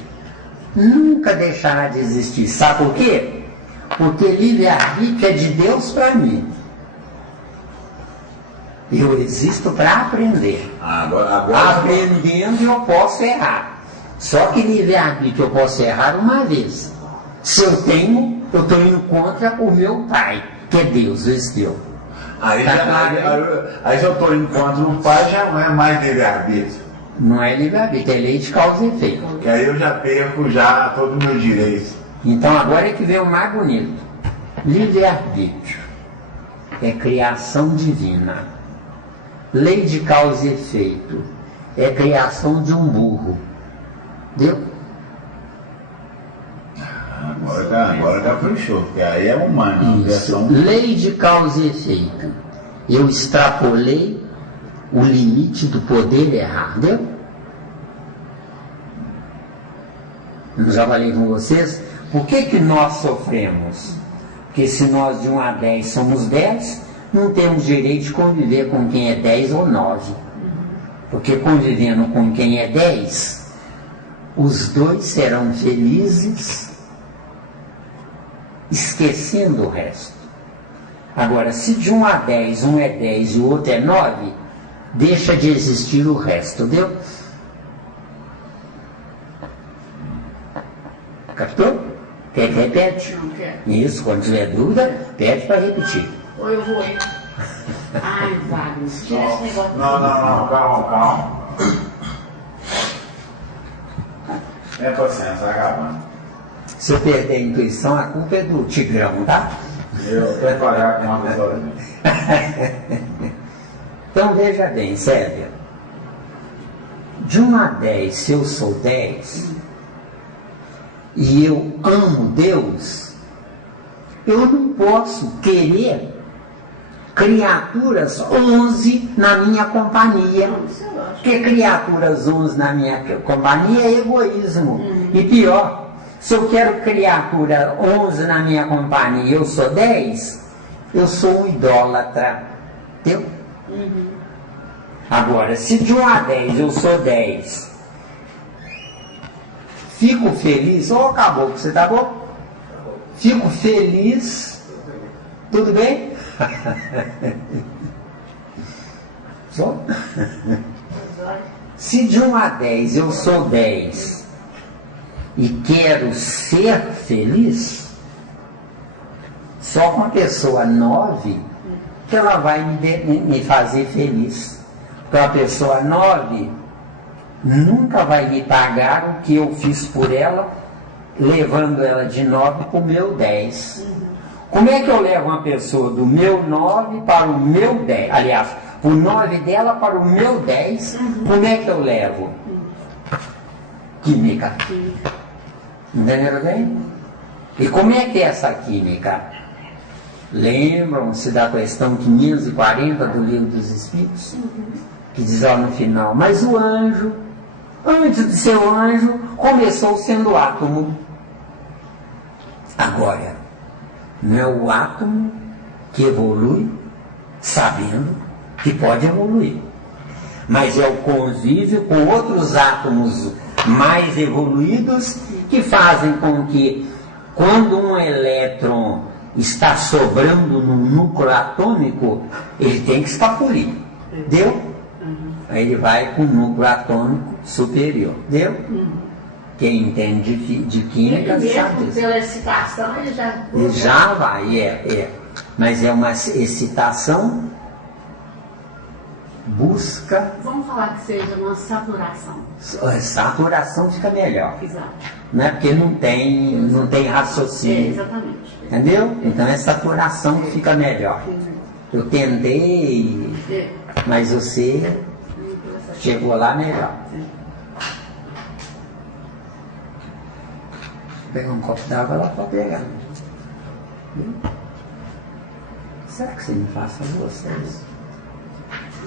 nunca deixará de existir. Sabe por quê? Porque livre-arbítrio é de Deus para mim. Eu existo para aprender. Agora Aprendendo eu posso errar. Só que livre-arbítrio eu posso errar uma vez. Se eu tenho, eu estou indo contra o meu pai, que é Deus, o Esteu. Aí se eu estou indo contra o pai, já não é mais livre-arbítrio. Não é livre-arbítrio, é lei de causa e efeito. Que aí eu já perco já todo o meu direito. Então agora é que vem o mais bonito. Livre-arbítrio é criação divina. Lei de causa e efeito é criação de um burro. Deu? Agora caprichou, porque aí é humano. Isso. Lei de causa e efeito. Eu extrapolei o limite do poder errar. Deu? Eu já falei com vocês, por que nós sofremos? Porque se nós de 1 a 10 somos 10, não temos direito de conviver com quem é 10 ou 9. Porque convivendo com quem é 10, os dois serão felizes, esquecendo o resto. Agora, se de 1 a 10, um é 10 e o outro é 9, deixa de existir o resto, entendeu? Captou? Quer que repete? Não quero. Isso, quando tiver dúvida, pede para repetir. Ou eu vou. Ai, Wagner, tira esse negócio. Não, calma. É paciência, acabando. Se eu perder a intuição, a culpa é do Tigrão, tá? Eu preparar com uma pessoa. Então veja bem, Sérvia. De 1 a 10, se eu sou 10 e eu amo Deus, eu não posso querer criaturas 11 na minha companhia. Isso é lógico. Porque criaturas 11 na minha companhia é egoísmo. E pior, se eu quero criatura 11 na minha companhia e eu sou 10, eu sou um idólatra. Entendeu? Agora, se de 1 a 10 eu sou 10, fico feliz, ou acabou, você tá bom? Fico feliz, tudo bem? Só? Se de 1 a 10 eu sou 10 e quero ser feliz, só com a pessoa 9 que ela vai me fazer feliz. Porque a pessoa 9 nunca vai me pagar o que eu fiz por ela, levando ela de 9 para o meu 10. Como é que eu levo uma pessoa do meu 9 para o meu 10? Aliás, o 9 dela para o meu 10, como é que eu levo? Química. Entenderam bem? E como é que é essa química? Lembram-se da questão 540 do Livro dos Espíritos? Que diz lá no final, mas o anjo, antes de ser o anjo, começou sendo átomo. Agora, não é o átomo que evolui, sabendo que pode evoluir, mas é o convívio com outros átomos mais evoluídos que fazem com que, quando um elétron está sobrando no núcleo atômico, ele tem que escapulir. Deu? Aí ele vai para o núcleo atômico superior. Deu? Quem entende de química Ele sabe mesmo, disso. pela excitação, ele já... Ele já vai, mas é uma excitação, busca, Vamos falar que seja uma saturação. saturação fica melhor, Exato. né? Porque não tem raciocínio, Exatamente. entendeu? Então é saturação que fica melhor. Eu tentei, mas você chegou lá melhor. Vou pegar um copo d'água lá para pegar. Será que você me faz favor, vocês?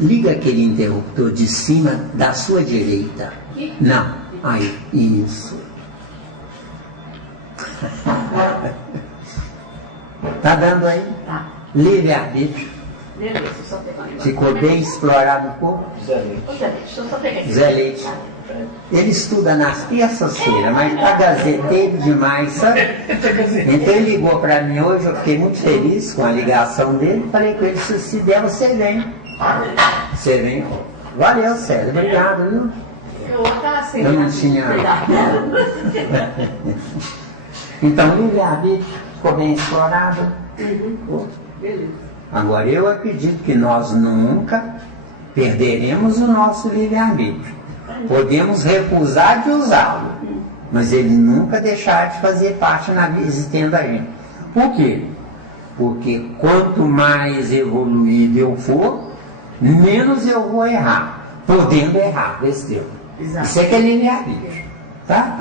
Liga aquele interruptor de cima da sua direita. Não. Aí, isso. Tá dando aí? Tá. Livre-arbítrio. Beleza, só pegar um negócio. Ficou bem explorado o corpo? Ô, Zé Leite, deixa eu só pegar aqui. Zé Leite. Ele estuda nas terças-feiras, mas tá gazeteiro demais, sabe? Então ele ligou para mim hoje, eu fiquei muito feliz com a ligação dele. Falei com ele, se der, você vem. Você vem. Valeu, Célio. Obrigado, viu? Eu tava sem. Eu não tinha. Então, livre-arbítrio ficou bem explorado. Beleza. Agora, eu acredito que nós nunca perderemos o nosso livre-arbítrio. Podemos recusar de usá-lo, mas ele nunca deixará de fazer parte na vida existente da gente. Por quê? Porque quanto mais evoluído eu for, menos eu vou errar, podendo errar, besteira. Exato. Isso é que é livre-arbítrio, tá?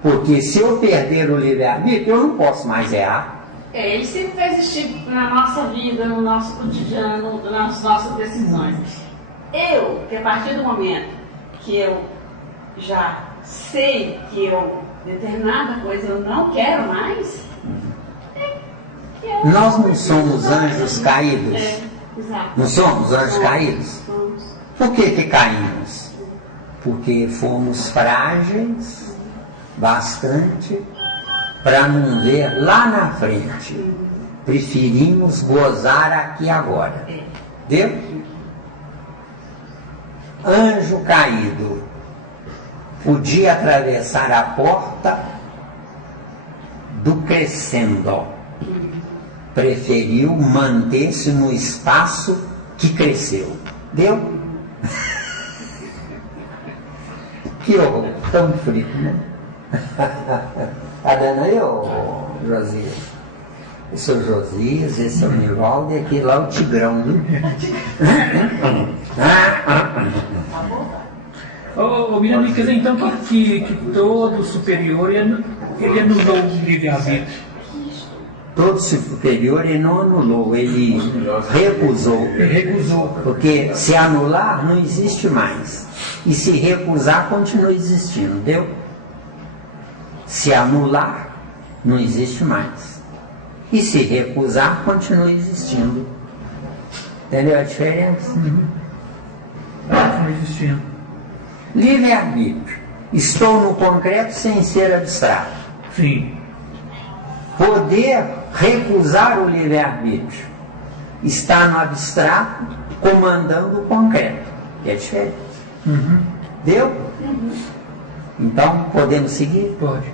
Porque se eu perder o livre-arbítrio, eu não posso mais errar. Ele sempre vai existir na nossa vida, no nosso cotidiano, nas nossas decisões. Que a partir do momento que eu já sei que eu determinada coisa eu não quero mais, nós não somos anjos caídos? Exato. Não somos anjos caídos? Somos. Por que caímos? Porque fomos frágeis bastante para não ver lá na frente. Preferimos gozar aqui agora. Entendeu? Anjo caído podia atravessar a porta do crescendo. Preferiu manter-se no espaço que cresceu. Deu? Que horror, tão frio, né? Tá dando aí, ô Josias? Esse é o Josias, esse é o Nivaldo e aqui lá o Tigrão, viu? Ô, Miriam, quer dizer então que todo superior ele anulou o livre-arbítrio. Todo superior ele não anulou, ele recusou. Ele recusou. Porque se anular, não existe mais. E se recusar, continua existindo, entendeu? Se anular, não existe mais. E se recusar, continua existindo. Entendeu a diferença? Continua existindo. Livre-arbítrio. Estou no concreto sem ser abstrato. Sim. Poder recusar o livre-arbítrio. Está no abstrato, comandando o concreto. É diferente. Deu? Então, podemos seguir? Pode.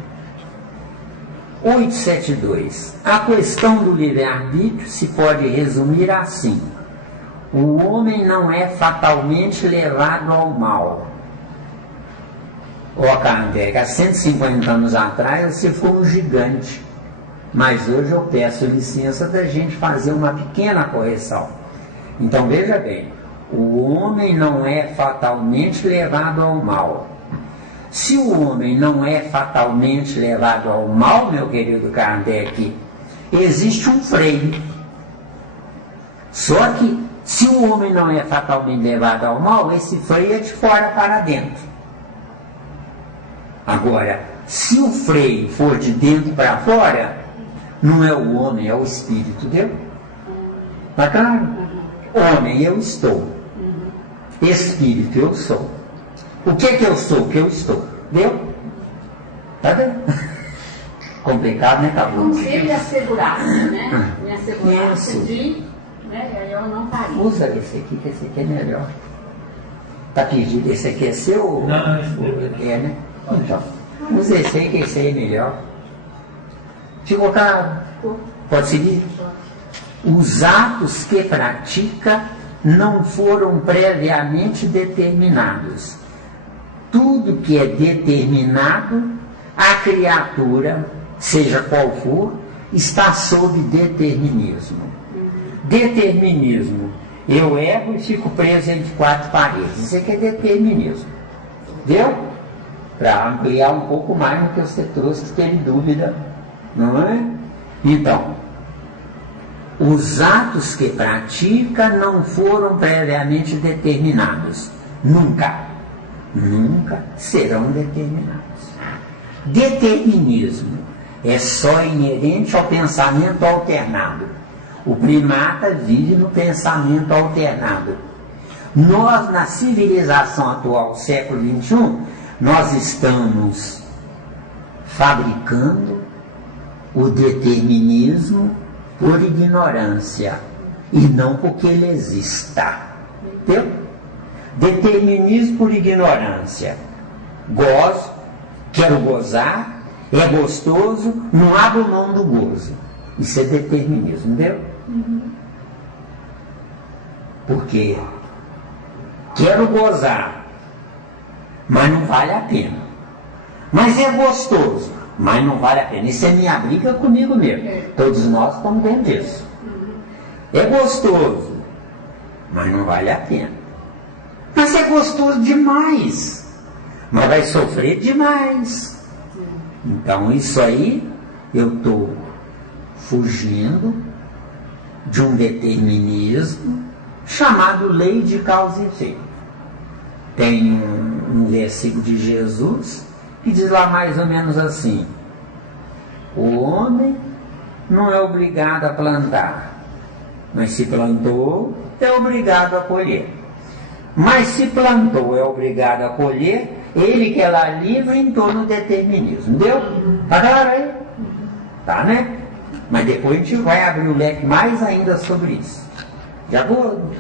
872. A questão do livre-arbítrio se pode resumir assim: o homem não é fatalmente levado ao mal. Ó, Kardec, há 150 anos atrás você foi um gigante, mas hoje eu peço licença da gente fazer uma pequena correção. Então veja bem, o homem não é fatalmente levado ao mal. Se o homem não é fatalmente levado ao mal, meu querido Kardec, existe um freio. Só que, se o homem não é fatalmente levado ao mal, esse freio é de fora para dentro. Agora, se o freio for de dentro para fora, não é o homem, é o espírito, entendeu? Tá claro? Homem, eu estou. Espírito, eu sou. O que eu sou? O que eu estou. Deu? Tá vendo? Complicado, né, Cabo? Como se ele assegurasse, né? Me assegurasse Isso. de... Né? E aí eu não faria. Usa esse aqui, que esse aqui é melhor. Tá pedido, esse aqui é seu? Não, esse é, né? Então, usa esse aí, que esse aí é melhor. Ficou claro? Pode seguir? Os atos que pratica não foram previamente determinados. Tudo que é determinado, a criatura, seja qual for, está sob determinismo. Determinismo. Eu erro e fico preso entre quatro paredes. Isso aqui é determinismo. Viu? Para ampliar um pouco mais do que você trouxe, que teve dúvida, não é? Então, os atos que pratica não foram previamente determinados. Nunca serão determinados. Determinismo é só inerente ao pensamento alternado. O primata vive no pensamento alternado. Nós, na civilização atual, século XXI, nós estamos fabricando o determinismo por ignorância e não porque ele exista. Entendeu? Determinismo por ignorância. Gozo, quero gozar, é gostoso, não abro mão do gozo. Isso é determinismo, entendeu? Porque quero gozar, mas não vale a pena. Mas é gostoso, mas não vale a pena. Isso é minha briga comigo mesmo. Todos nós estamos dentro disso. É gostoso, mas não vale a pena. Mas é gostoso demais, mas vai sofrer demais. Então isso aí, eu estou fugindo de um determinismo chamado lei de causa e efeito. Tem um versículo de Jesus que diz lá mais ou menos assim: o homem não é obrigado a plantar, mas se plantou, é obrigado a colher. Mas se plantou, é obrigado a colher, ele que é lá livre em torno do determinismo. Deu? Tá claro aí? Tá, né? Mas depois a gente vai abrir o leque mais ainda sobre isso. Já vou.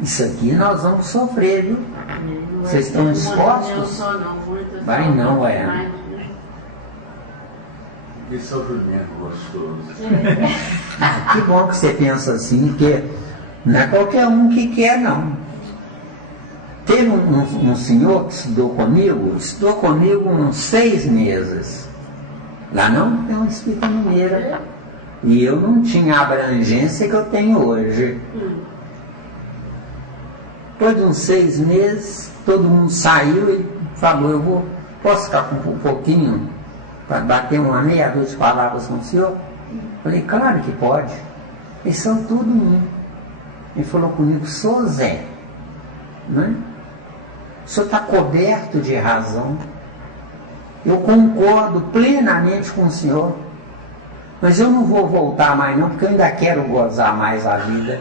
Isso aqui nós vamos sofrer, viu? Vocês estão dispostos? Vai não, é. Que sofrimento gostoso. Que bom que você pensa assim, porque não é qualquer um que quer, não. Teve um senhor que estudou comigo uns 6 meses. Lá não tem um espírito mineira. E eu não tinha a abrangência que eu tenho hoje. Depois de uns 6 meses, todo mundo saiu e falou: posso ficar com um pouquinho para bater uma meia dúzia de palavras com o senhor? Falei: claro que pode. Eles são tudo um. Ele falou comigo: sou Zé, né? O senhor está coberto de razão. Eu concordo plenamente com o senhor, mas eu não vou voltar mais não, porque eu ainda quero gozar mais a vida.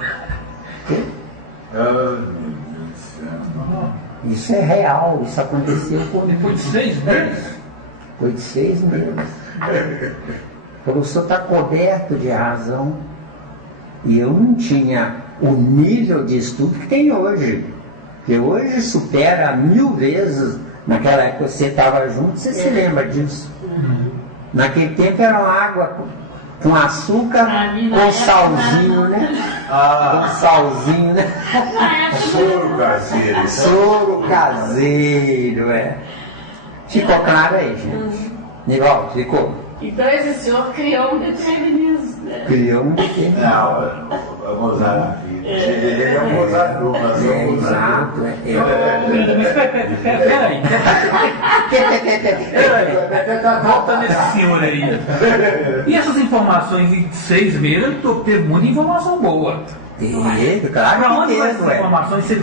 Isso é real, isso aconteceu comigo. Depois de 6 meses? Foi de 6 meses. O senhor está coberto de razão. E eu não tinha o nível de estudo que tem hoje. Que hoje supera 1000 vezes. Naquela época que você estava junto, você se lembra disso. Naquele tempo era uma água com açúcar, com salzinho, né? Com salzinho, né? Soro caseiro. Soro caseiro, é. Ficou claro aí, gente? Nivaldo, ficou? Então esse senhor criou um determinismo, né? Criou um determinismo. Não, vamos usar a vida. Ele é um gozador, mas é um Exato, Peraí. Volta nesse senhor aí. E essas informações em 6 meses, eu teve muita informação boa. Teve, claro Pra que onde vai teve, essas informações? O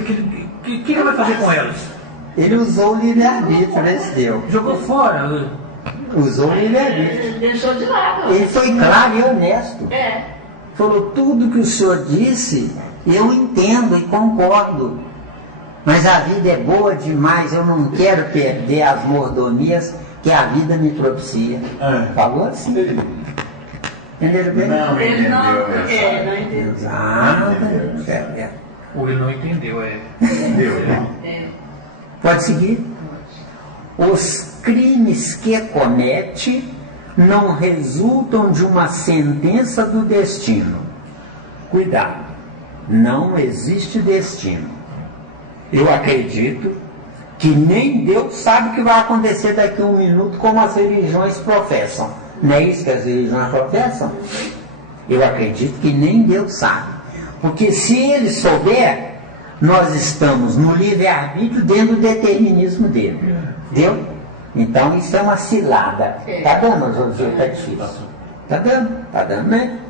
que ele vai fazer com elas? Ele usou o livre-arbítrio, né, se deu. Jogou fora? Usou o livre-arbítrio. Ele deixou de lado. Ele foi claro e honesto. É. Falou: tudo que o senhor disse, eu entendo e concordo. Mas a vida é boa demais, eu não quero perder as mordomias que a vida me propicia. Falou assim. Entenderam bem? Não Ele não entendeu. entendeu. Exato. Ou ele não entendeu, Pode seguir? Os crimes que comete não resultam de uma sentença do destino. Cuidado, não existe destino. Eu acredito que nem Deus sabe o que vai acontecer daqui a 1 minuto, como as religiões professam. Não é isso que as religiões professam? Eu acredito que nem Deus sabe. Porque se Ele souber, nós estamos no livre-arbítrio dentro do determinismo dele. Entendeu? Então isso é uma cilada. Tá dando, José? Tá difícil. Tá dando, né?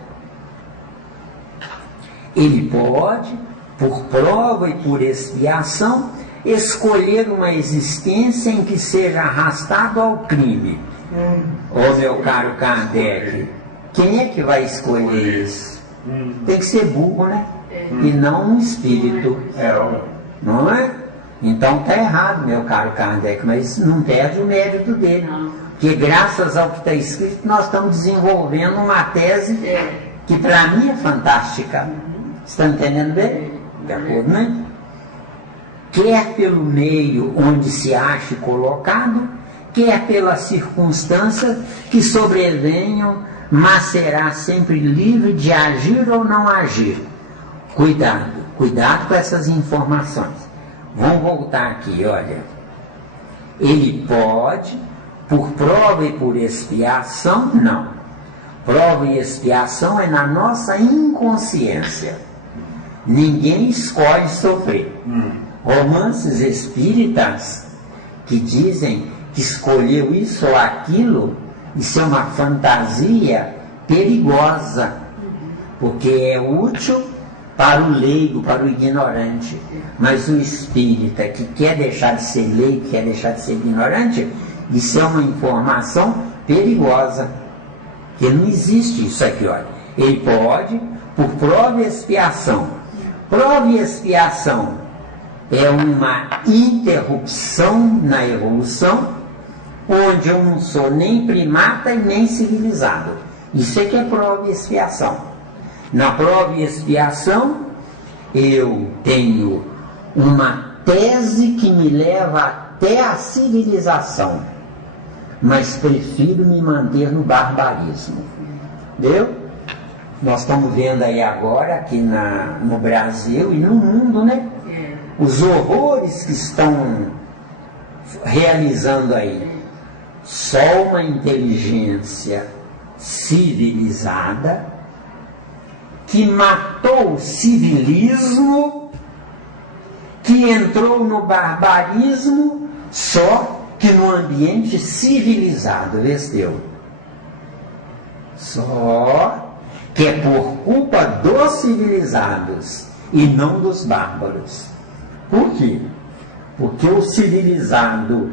Ele pode, por prova e por expiação, escolher uma existência em que seja arrastado ao crime. Ô meu caro Kardec, quem é que vai escolher isso? Tem que ser burro, né? E não um espírito. Não é? Então está errado, meu caro Kardec, mas não perde o mérito dele. Porque graças ao que está escrito, nós estamos desenvolvendo uma tese que para mim é fantástica. Estão entendendo bem? De acordo, né? Quer pelo meio onde se ache colocado, quer pelas circunstâncias que sobrevenham, mas será sempre livre de agir ou não agir. Cuidado com essas informações. Vamos voltar aqui, olha. Ele pode, por prova e por expiação, não. Prova e expiação é na nossa inconsciência. Ninguém escolhe sofrer. Romances espíritas que dizem que escolheu isso ou aquilo, isso é uma fantasia perigosa, porque é útil para o leigo, para o ignorante. Mas o espírita que quer deixar de ser leigo, quer deixar de ser ignorante, Isso é uma informação perigosa, que não existe isso aqui, olha. Ele pode, por prova e expiação. Prova e expiação é uma interrupção na evolução, onde eu não sou nem primata e nem civilizado. Isso é que é prova e expiação. Na prova e expiação, eu tenho uma tese que me leva até a civilização, mas prefiro me manter no barbarismo. Entendeu? Nós estamos vendo aí agora, aqui no Brasil e no mundo, né? Os horrores que estão realizando aí. Só uma inteligência civilizada que matou o civilismo, que entrou no barbarismo, só que no ambiente civilizado, vestiu. Só que é por culpa dos civilizados e não dos bárbaros. Por quê? Porque o civilizado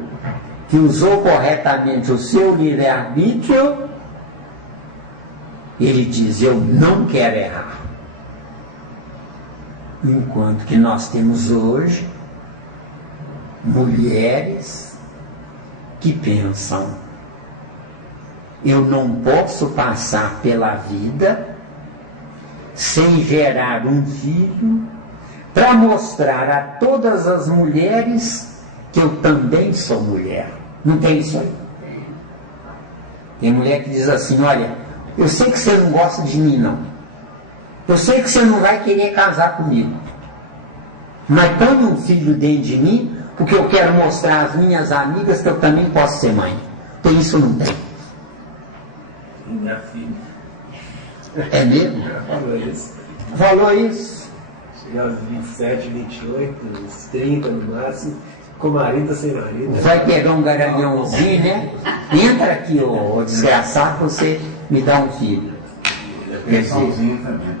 que usou corretamente o seu livre-arbítrio, ele diz, eu não quero errar. Enquanto que nós temos hoje mulheres que pensam, eu não posso passar pela vida sem gerar um filho para mostrar a todas as mulheres que eu também sou mulher. Não tem isso aí? Tem mulher que diz assim, olha, eu sei que você não gosta de mim, não. Eu sei que você não vai querer casar comigo. Mas põe um filho dentro de mim, porque eu quero mostrar às minhas amigas que eu também posso ser mãe. Tem isso ou não tem? Minha filha. É mesmo? Falou isso. Falou isso? Chegar aos 27, 28, uns 30 no máximo, com marido ou sem marido. Vai pegar um garanhãozinho, né? Entra aqui, ô desgraçado, você me dá um filho. Pensãozinho também.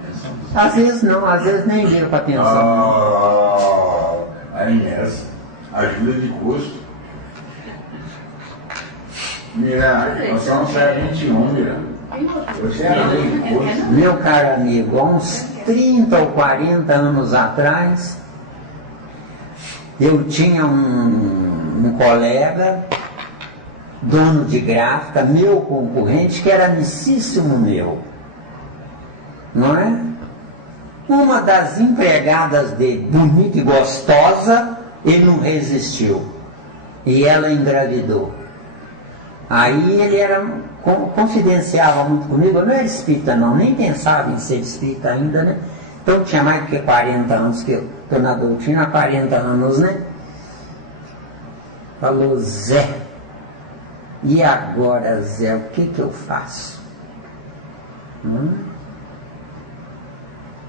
Às vezes não, às vezes nem liga para pensão. Aí nessa, ajuda de custo. Mira, nós somos 21, Mira. Você é ajuda de custo. Meu caro amigo, há uns 30 ou 40 anos atrás, eu tinha um colega, dono de gráfica, meu concorrente, que era amicíssimo meu. Não é? Uma das empregadas dele, bonita e gostosa, ele não resistiu. E ela engravidou. Aí ele confidenciava muito comigo, eu não era espírita não, nem pensava em ser espírita ainda, né? Então tinha mais do que 40 anos que eu estou na doutrina, há 40 anos, né? Falou, Zé, e agora, Zé, o que eu faço?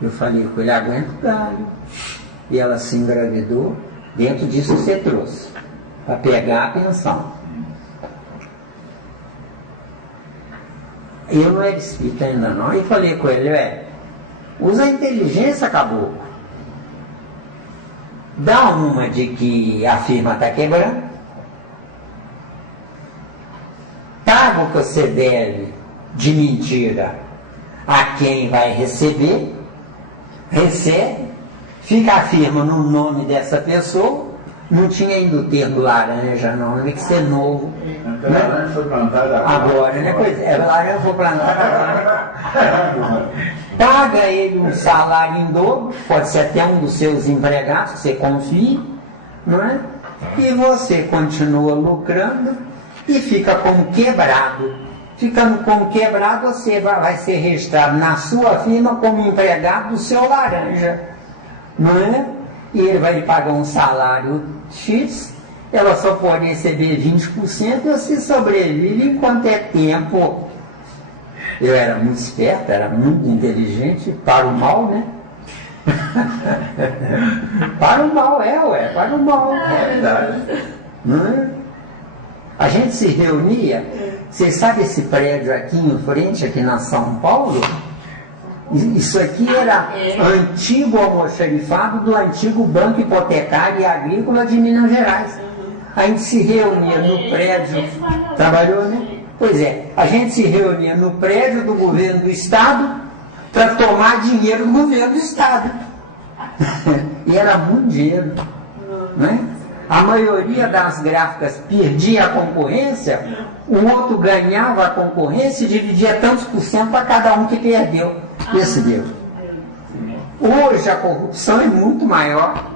Eu falei com ele, aguenta o galho. E ela se engravidou, dentro disso você trouxe, para pegar a pensão. Eu não era espírita ainda não, e falei com ele, usa a inteligência, caboclo. Dá uma de que a firma está quebrando, paga o que você deve de mentira a quem vai receber, recebe, fica a firma no nome dessa pessoa, não tinha ainda o termo laranja não, tem que ser novo. Então, né? Laranja foi plantada agora, né? Pois é, laranja foi plantada agora. Paga ele um salário em dobro, pode ser até um dos seus empregados, que você confie, não é? E você continua lucrando e fica como quebrado. Ficando como quebrado, você vai ser registrado na sua firma como empregado do seu laranja, não é? E ele vai lhe pagar um salário X, ela só pode receber 20% e você sobrevive enquanto é tempo. Eu era muito esperto, era muito inteligente, para o mal, né? Para o mal, para o mal. É verdade. Não é? A gente se reunia, vocês sabem esse prédio aqui em frente, aqui na São Paulo? Isso aqui era antigo almoxarifado do antigo Banco Hipotecário e Agrícola de Minas Gerais. a gente se reunia no prédio, trabalhou, né? Pois é, a gente se reunia no prédio do governo do Estado para tomar dinheiro do governo do Estado. E era muito dinheiro, né? A maioria das gráficas perdia a concorrência, o outro ganhava a concorrência e dividia tantos por cento para cada um que perdeu. Esse deu. Hoje a corrupção é muito maior.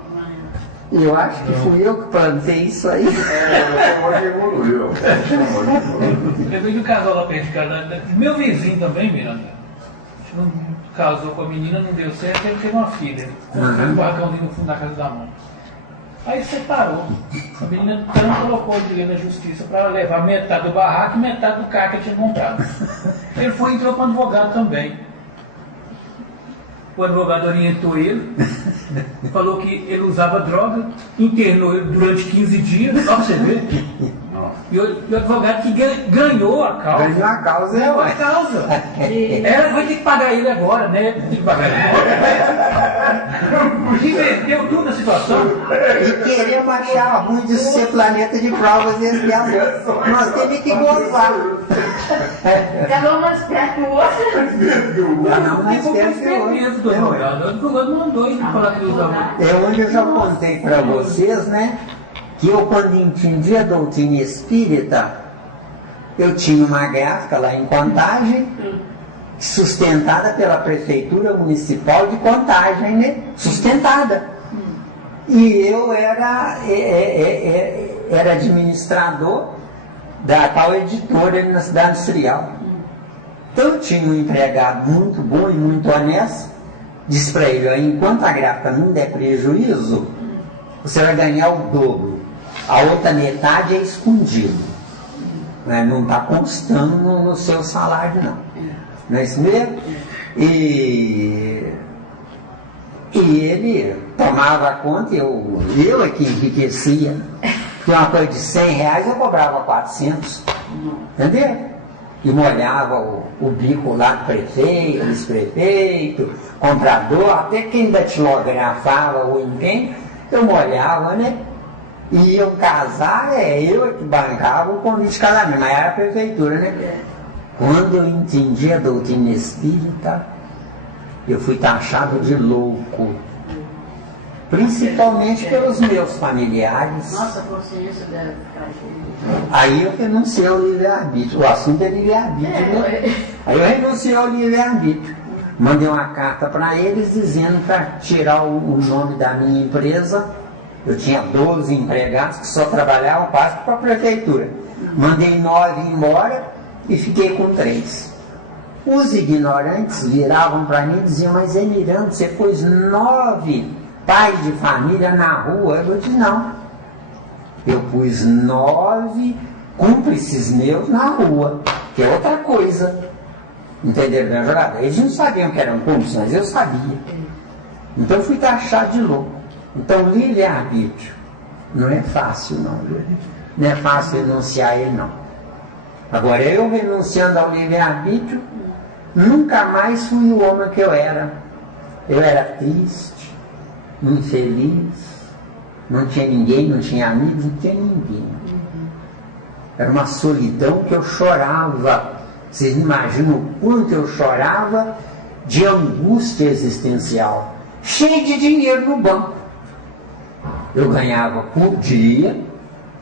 E eu acho que fui eu que plantei isso aí. Hoje evoluiu. Eu vejo um casal lá perto de casa, meu vizinho também, Miranda. Casou com a menina, não deu certo, ele teve uma filha. Um barracãozinho no fundo da casa da mãe. Aí separou. A menina então colocou o dinheiro na justiça para levar metade do barraco e metade do carro que ele tinha comprado. Ele foi e entrou com o advogado também. O advogado orientou ele, falou que ele usava droga, internou ele durante 15 dias, só pra você ver. E o advogado que ganhou a causa. Ganhou a causa, ganhou a causa. Ela vai ter que pagar ele agora, né? Tem que pagar ele agora. Inverteu tudo a situação. E queremos achar ruim de ser planeta de provas e expiação. Nós temos que gozar. Cada um mais perto do outro. Não, mais perto do outro. O advogado mandou ele falar que ele usava. É onde eu já contei para vocês, né? Que eu, quando entendi a doutrina espírita, eu tinha uma gráfica lá em Contagem, sustentada pela Prefeitura Municipal de Contagem, né? Sustentada. E eu era administrador da tal editora na cidade industrial. Então eu tinha um empregado muito bom e muito honesto, disse para ele, enquanto a gráfica não der prejuízo, você vai ganhar o dobro. A outra metade é escondido. Não está constando no seu salário, não. Não é isso mesmo? E ele tomava conta, eu é que enriquecia. Porque uma coisa de 100 reais eu cobrava 400. Entendeu? E molhava o bico lá do prefeito, vice-prefeito, comprador, até quem datilografava o empenho, eu molhava, né? E iam casar, eu que bancava o convite de casamento, mas era a prefeitura, né? Quando eu entendi a doutrina espírita, eu fui taxado de louco. Principalmente pelos meus familiares. Nossa, a consciência deve ficar. Aí eu renunciei ao livre-arbítrio. O assunto é livre-arbítrio, né? Aí eu renunciei ao livre-arbítrio. Mandei uma carta para eles dizendo para tirar o nome da minha empresa. Eu tinha 12 empregados que só trabalhavam quase para a prefeitura. Mandei 9 embora e fiquei com 3. Os ignorantes viravam para mim e diziam, mas Miranda, você pôs 9 pais de família na rua? Eu disse, não. Eu pus 9 cúmplices meus na rua, que é outra coisa. Entenderam minha jogada? Eles não sabiam que eram cúmplices, mas eu sabia. Então eu fui taxado de louco. Então, livre-arbítrio não é fácil, não. Não é fácil renunciar a ele, não. Agora, eu renunciando ao livre-arbítrio, nunca mais fui o homem que eu era. Eu era triste, infeliz, não tinha ninguém, não tinha amigos, não tinha ninguém. Era uma solidão que eu chorava. Vocês imaginam o quanto eu chorava de angústia existencial. Cheio de dinheiro no banco. Eu ganhava por dia,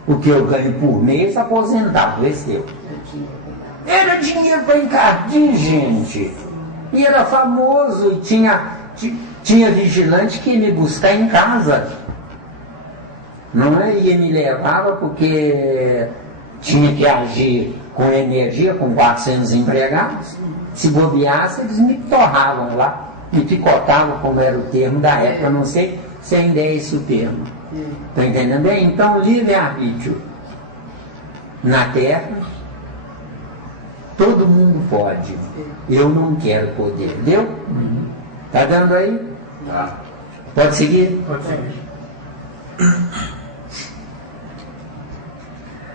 o que eu ganho por mês, aposentado, esse eu. Era dinheiro para encardir, gente. E era famoso, e tinha vigilante que ia me buscar em casa. Não é? Ia me levava porque tinha que agir com energia, com 400 empregados. Se bobeasse, eles me torravam lá, me picotavam, como era o termo da época, não sei se ainda é esse o termo. Está entendendo bem? Então, livre-arbítrio na Terra, todo mundo pode. Eu não quero poder. Deu? Está dando aí? Tá. Pode seguir? Pode seguir.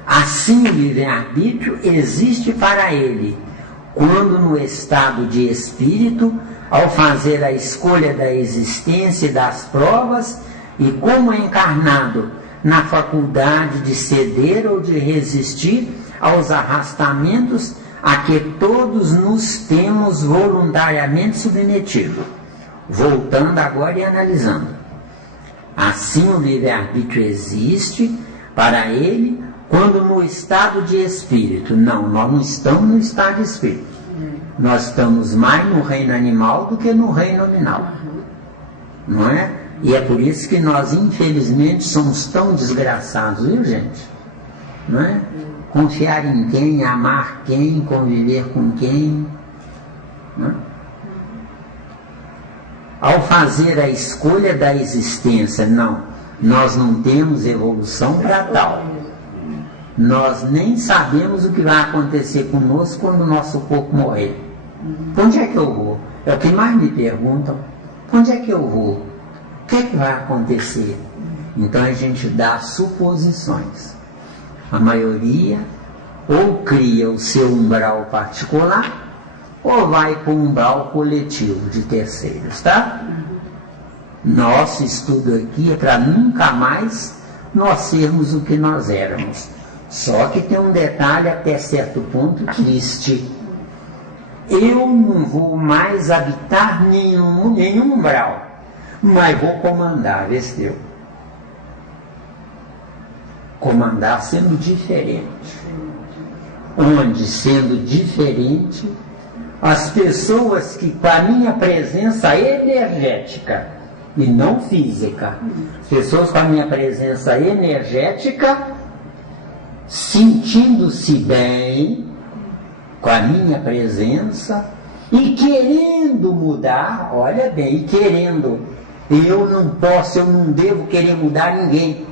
Assim, o livre-arbítrio existe para ele, quando no estado de espírito, ao fazer a escolha da existência e das provas, e como encarnado, na faculdade de ceder ou de resistir aos arrastamentos a que todos nos temos voluntariamente submetido. Voltando agora e analisando. Assim o livre-arbítrio existe para ele quando no estado de espírito. Não, nós não estamos no estado de espírito. Nós estamos mais no reino animal do que no reino nominal. Não é? E é por isso que nós, infelizmente, somos tão desgraçados, viu, gente? Não é? Confiar em quem, amar quem, conviver com quem. Não é? Ao fazer a escolha da existência, não, nós não temos evolução para tal. Nós nem sabemos o que vai acontecer conosco quando o nosso corpo morrer. Para onde é que eu vou? É o que mais me perguntam. Para onde é que eu vou? O que é que vai acontecer? Então a gente dá suposições. A maioria ou cria o seu umbral particular ou vai para o umbral coletivo de terceiros, tá? Nosso estudo aqui é para nunca mais nós sermos o que nós éramos. Só que tem um detalhe até certo ponto triste. Eu não vou mais habitar nenhum umbral, mas vou comandar, vê se deu. Comandar sendo diferente. Onde, sendo diferente, as pessoas que com a minha presença energética e não física, pessoas com a minha presença energética, sentindo-se bem com a minha presença e querendo mudar, olha bem, e querendo, eu não posso, eu não devo querer mudar ninguém.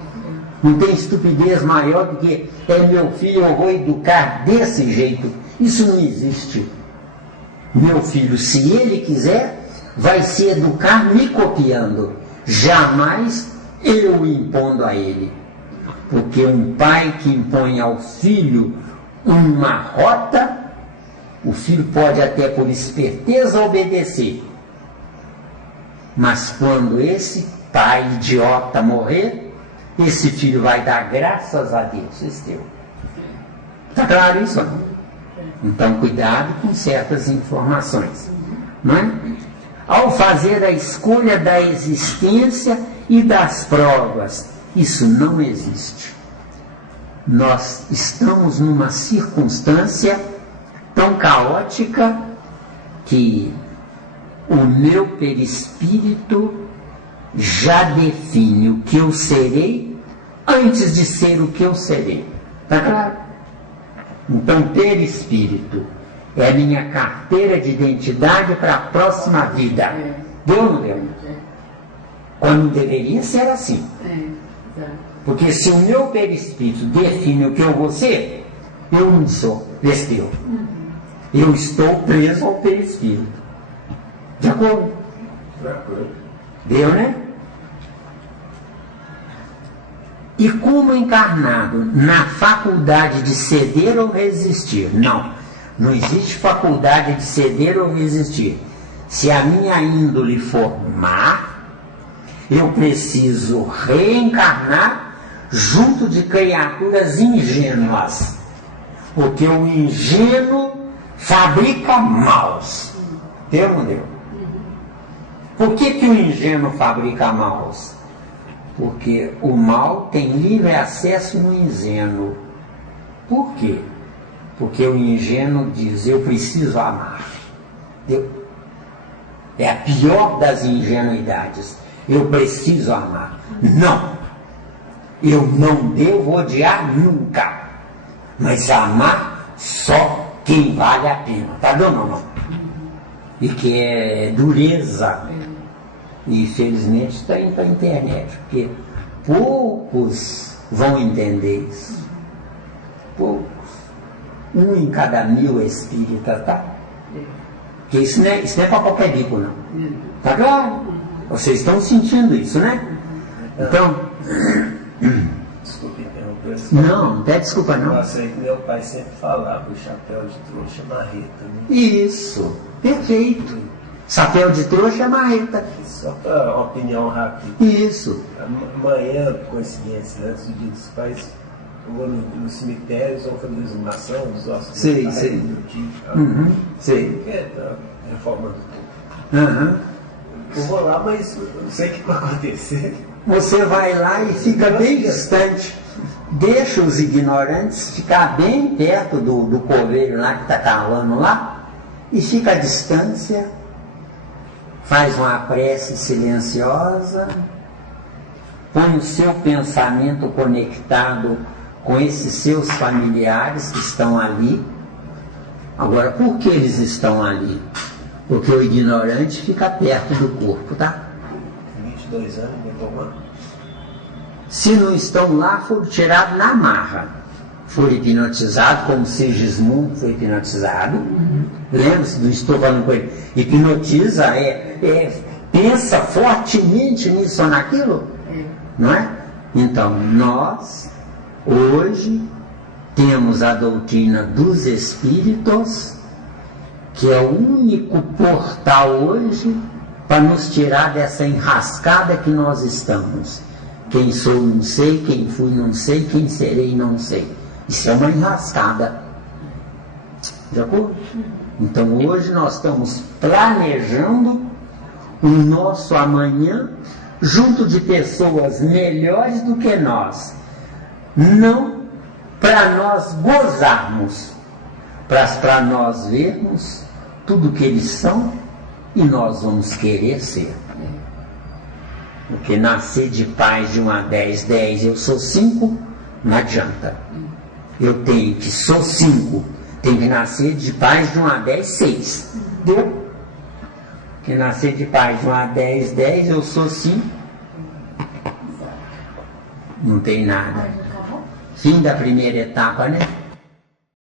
Não tem estupidez maior do que é meu filho, eu vou educar desse jeito. Isso não existe. Meu filho, se ele quiser, vai se educar me copiando, jamais eu impondo a ele. Porque um pai que impõe ao filho uma rota, o filho pode até por esperteza obedecer. Mas quando esse pai idiota morrer, esse filho vai dar graças a Deus, Esteu. Está claro isso? Então cuidado com certas informações. Não é? Ao fazer a escolha da existência e das provas, isso não existe. Nós estamos numa circunstância tão caótica que o meu perispírito já define o que eu serei antes de ser o que eu serei. Está claro? Então, perispírito é a minha carteira de identidade para a próxima vida. Deu ou não deu? Quando deveria ser assim. Porque se o meu perispírito define o que eu vou ser, eu não sou desteu. Eu estou preso ao perispírito. De acordo? De acordo. Deu, né? E como encarnado na faculdade de ceder ou resistir? Não, não existe faculdade de ceder ou resistir. Se a minha índole for má, eu preciso reencarnar junto de criaturas ingênuas. Porque o ingênuo fabrica maus. Deu ou não deu? Por que o ingênuo fabrica maus? Porque o mal tem livre acesso no ingênuo. Por quê? Porque o ingênuo diz, eu preciso amar. É a pior das ingenuidades. Eu preciso amar. Não. Eu não devo odiar nunca. Mas amar só quem vale a pena. Tá dando ou não? E que é dureza. E felizmente está indo para a internet, porque poucos vão entender isso. Poucos. 1 em cada 1000 é espírita, tá? Porque isso não é para qualquer bico, não. Tá claro? Vocês estão sentindo isso, né? Então. Desculpa interromper. Não, não pede desculpa não. Eu sei que meu pai sempre falava o chapéu de trouxa marreta, né? Isso, perfeito. Chapéu de trouxa é marreta. Só para opinião rápida. Isso. Amanhã, coincidência, antes do Dia dos Pais, eu vou no cemitério, vou fazer exumação dos ossos. Sei. Do tio, Sei. que é a reforma do Uhum. Eu vou lá, mas não sei o que vai acontecer. Você vai lá e fica bem distante. Deixa os ignorantes ficar bem perto do coveiro lá que está calando lá e fica à distância, faz uma prece silenciosa, põe o seu pensamento conectado com esses seus familiares que estão ali. Agora, por que eles estão ali? Porque o ignorante fica perto do corpo, tá? 22 anos, me tomando. Se não estão lá, foram tirados na marra. Foram hipnotizados, como Sigismundo foi hipnotizado. Lembra-se do estou falando com ele? Hipnotiza, pensa fortemente nisso ou naquilo. Não é? Então, nós, hoje, temos a doutrina dos Espíritos, que é o único portal hoje para nos tirar dessa enrascada que nós estamos. Quem sou não sei, quem fui não sei, quem serei não sei. Isso é uma enrascada. De acordo? Então hoje nós estamos planejando o nosso amanhã junto de pessoas melhores do que nós. Não para nós gozarmos, para nós vermos tudo que eles são e nós vamos querer ser. Porque nascer de pais de 1 a 10, eu sou 5, não adianta. Eu tenho que, sou 5, tenho que nascer de pais de 1 a 10, 6. Deu? Porque nascer de pais de 1 a 10, eu sou 5. Não tem nada. Fim da primeira etapa, né?